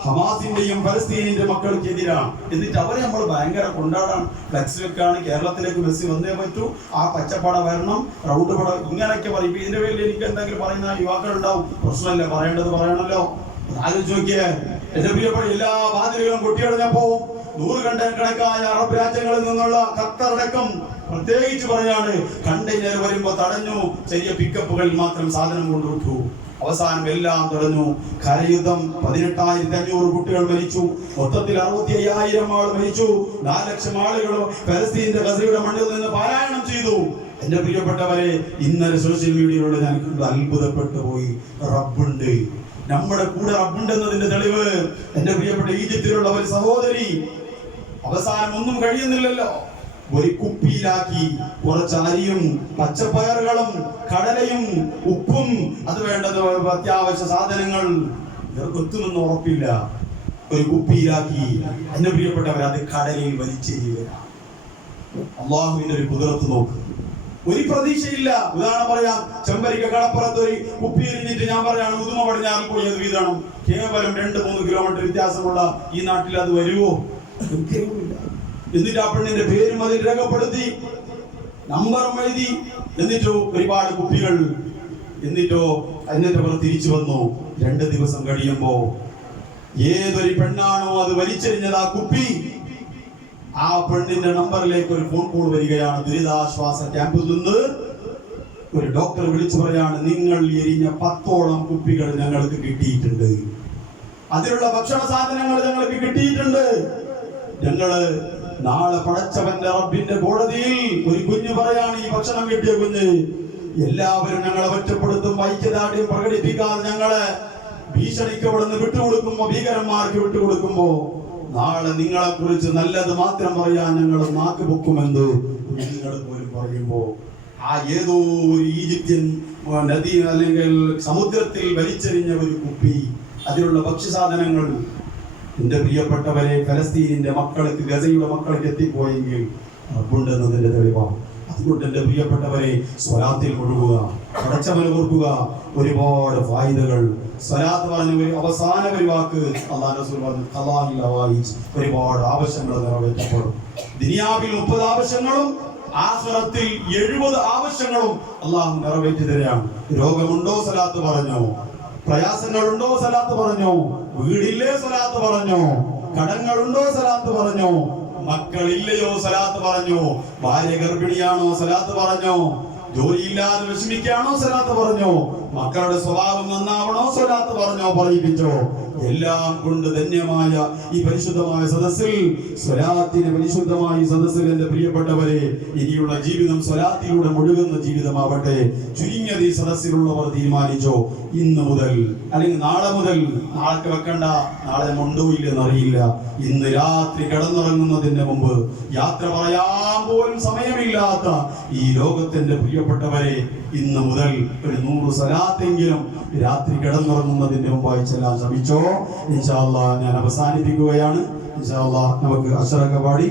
ഹമാസിന്റെയും ഫലസ്തീനിന്റെ മക്കൾക്കെതിരാണ്. എന്നിട്ട് അവരെ നമ്മൾ ഭയങ്കര കൊണ്ടാടാണ്. ഫ്ലക്സ് വെക്കാണ്, കേരളത്തിലേക്ക് മെസ്സി വന്നേ പറ്റൂ, ആ പച്ചപ്പട വരണം, റൗണ്ട് പട, ഇങ്ങനെയൊക്കെ പറയും. ഇതിന്റെ പേരിൽ എനിക്ക് എന്തെങ്കിലും പറയുന്ന യുവാക്കൾ ഉണ്ടാവും. പ്രശ്നമല്ല, പറയേണ്ടത് പറയണല്ലോ. ആലോചിച്ച് നോക്കിയേ, എന്റെ പ്രിയപ്പെട്ട എല്ലാ വാതിലുകളും കൊട്ടിയടഞ്ഞപ്പോ നൂറുകണക്കായ അറബ് രാജ്യങ്ങളിൽ നിന്നുള്ള ഖത്തറടക്കം പ്രത്യേകിച്ച് പറയാണ്, കണ്ടെയ്നർ വരുമ്പോ തടഞ്ഞു. ചെറിയ പിക്കപ്പുകളിൽ മാത്രം സാധനം കൊണ്ടുവിട്ടു. അവസാനം എല്ലാം തുടർന്നു. കരയുദ്ധം 18,500 കുട്ടികൾ മരിച്ചു. മൊത്തത്തിൽ 65,000 ആൾ മരിച്ചു. 4 ലക്ഷം ആളുകൾ ഫലസ്തീന്റെ ഗസയുടെ മണ്ണിൽ നിന്ന് പാരായണം ചെയ്തു. എന്റെ പ്രിയപ്പെട്ടവരെ, ഇന്നലെ സോഷ്യൽ മീഡിയയിലൂടെ ഞാൻ കണ്ട് അത്ഭുതപ്പെട്ടു പോയി. റബ്ബുണ്ട്, നമ്മുടെ കൂടെ റബ്ബുണ്ട് എന്നതിന്റെ തെളിവ്. എന്റെ പ്രിയപ്പെട്ട ഈജിപ്തിലുള്ള ഒരു സഹോദരി, അവസാനം ഒന്നും കഴിയുന്നില്ലല്ലോ, ഒരു കുപ്പിയിലാക്കി കുറച്ച് അരിയും പച്ചപ്പയറുകളും കടലയും ഉപ്പും അത് വേണ്ടത് അത്യാവശ്യ സാധനങ്ങൾ ഇവർക്കൊത്തുമെന്ന് ഉറപ്പില്ല. ഒരു കുപ്പിയിലാക്കി. എന്റെ പ്രിയപ്പെട്ടവർ, അത് കടലിൽ വലിച്ചെറിയുകയാണ്. അള്ളാഹുവിന്റെ ഒരു കുതിരത്ത് നോക്ക്. ഒരു പ്രതീക്ഷയില്ല. ഉദാഹരണം പറയാം, ചെമ്പരിക്ക കടപ്പുറത്ത് ഒരു കുപ്പി എറിഞ്ഞിട്ട് ഞാൻ പറയാണ് ഉദുമ പടിഞ്ഞാറ് പോയി അത് വീതണം. കേവലം 2-3 കിലോമീറ്റർ വ്യത്യാസമുള്ള ഈ നാട്ടിൽ അത് വരുവോ? എന്നിട്ട് ആ പെണ്ണിന്റെ പേരും അതിൽ രേഖപ്പെടുത്തി, നമ്പറും എഴുതി. എന്നിട്ടോ ഒരുപാട് കുപ്പികൾ. എന്നിട്ടോ അവർ തിരിച്ചു വന്നു. 2 ദിവസം കഴിയുമ്പോ ഏതൊരു പെണ്ണാണോ അത് വലിച്ചെറിഞ്ഞത് ആ കുപ്പി, ആ പെണ്ണിന്റെ നമ്പറിലേക്ക് ഒരു ഫോൺ കോൾ വരികയാണ്. ദുരിതാശ്വാസ ക്യാമ്പിൽ നിന്ന് ഒരു ഡോക്ടർ വിളിച്ചു പറയാണ്, നിങ്ങൾ എരിഞ്ഞ 10ഓളം കുപ്പികൾ ഞങ്ങൾക്ക് കിട്ടിയിട്ടുണ്ട്. അതിലുള്ള ഭക്ഷണ സാധനങ്ങൾ ഞങ്ങൾക്ക് കിട്ടിയിട്ടുണ്ട്. ഞങ്ങള് നാളെ പടച്ചവന്റെ റബ്ബിന്റെ കോടതിയിൽ ഒരു കുഞ്ഞ് പറയാണ്, ഈ ഭക്ഷണം കിട്ടിയ കുഞ്ഞ്, എല്ലാവരും ഞങ്ങളെ ഒറ്റപ്പെടുത്തും, ഐക്യദാർഢ്യം പ്രകടിപ്പിക്കാതെ ഞങ്ങളെ ഭീഷണിക്ക് അവിടുന്ന് വിട്ടുകൊടുക്കുമ്പോ, ഭീകരന്മാർക്ക് വിട്ടുകൊടുക്കുമ്പോ, നാളെ നിങ്ങളെ കുറിച്ച് നല്ലത് മാത്രം പറയാൻ ഞങ്ങൾ നാക്ക് പൊക്കുമെന്ന് നിങ്ങൾ പോലും പറയുമ്പോ, ആ ഏതോ ഒരു ഈജിപ്ഷ്യൻ നദി അല്ലെങ്കിൽ സമുദ്രത്തിൽ വലിച്ചെറിഞ്ഞ ഒരു കുപ്പി, അതിലുള്ള ഭക്ഷ്യസാധനങ്ങൾ എന്റെ പ്രിയപ്പെട്ടവരെ ഫലസ്തീനിന്റെ മക്കൾക്ക്, ഗസയുടെ മക്കൾക്ക് എത്തിപ്പോയെങ്കിൽ ഉണ്ടെന്നതിന്റെ തെളിവാണ്. അതുകൊണ്ട് എന്റെ പ്രിയപ്പെട്ടവരെ, സ്വലാത്തിൽ മുഴുകുക, പടച്ചവനെ ഓർക്കുക. ഒരുപാട് ഫായിദകൾ. സ്വലാത്ത് പറഞ്ഞ അവസാന ഒരു വാക്ക് അല്ലാഹു റസൂൽ പറഞ്ഞു, ഖലാഇൽ ഹവായിജ്, ഒരുപാട് ആവശ്യങ്ങൾ നിറവേറ്റപ്പെടും. ദുനിയാവിൽ 30 ആവശ്യങ്ങളും ആഖിറത്തിൽ 70 ആവശ്യങ്ങളും അല്ലാഹു നിറവേറ്റി തരാണ്. രോഗമുണ്ടോ? സ്വലാത്ത് പറഞ്ഞോ. പ്രയാസങ്ങളുണ്ടോ? സ്വലാത്ത് പറഞ്ഞോ. വീടില്ലേ? സ്വലാത്ത് പറഞ്ഞോ. കടങ്ങളുണ്ടോ? സ്വലാത്ത് പറഞ്ഞോ. മക്കളില്ലയോ? സ്വലാത്ത് പറഞ്ഞോ. ഭാര്യ ഗർഭിണിയാണോ? സ്വലാത്ത് പറഞ്ഞോ. ജോലിയില്ലാതെ വിഷമിക്കാണോ? സ്വലാത്ത് പറഞ്ഞോ. മക്കളുടെ സ്വഭാവം നന്നാവണോ? സ്വലാത്ത് പറഞ്ഞോ, പറയിപ്പിച്ചോ. എല്ലാം കൊണ്ട് ധന്യമായ ഈ പരിശുദ്ധമായ സദസ്സിൽ, സ്വലാത്തിന് പരിശുദ്ധമായ സദസ്സിൽ എന്റെ പ്രിയപ്പെട്ടവരെ, ഇനിയുള്ള ജീവിതം സ്വലാത്തിലൂടെ മുഴുകുന്ന ജീവിതമാവട്ടെ. ചുരുങ്ങിയത് ഈ സദസ്സിലുള്ളവർ തീരുമാനിച്ചോ, ഇന്ന് മുതൽ അല്ലെങ്കിൽ നാളെ മുതൽ, നാളെ വെക്കണ്ട, നാളെ ഉണ്ടോ ഇല്ലെന്ന് അറിയില്ല, ഇന്ന് രാത്രി കിടന്നുറങ്ങുന്നതിന് മുമ്പ്, യാത്ര പറയാൻ പോലും സമയമില്ലാത്ത ഈ ലോകത്തിന്റെ പ്രിയപ്പെട്ടവരെ, ഇന്ന് മുതൽ ഒരു 100 സ്വലാത്തെങ്കിലും രാത്രി കിടന്നുറങ്ങുന്നതിന് മുമ്പായി ചെല്ലാൻ ശ്രമിച്ചോ. ഇൻഷാ അല്ലാഹ് ഞാൻ അവസാനിപ്പിക്കുകയാണ്. ഇൻഷാ അല്ലാഹ് നമുക്ക് അശ്റക പാടി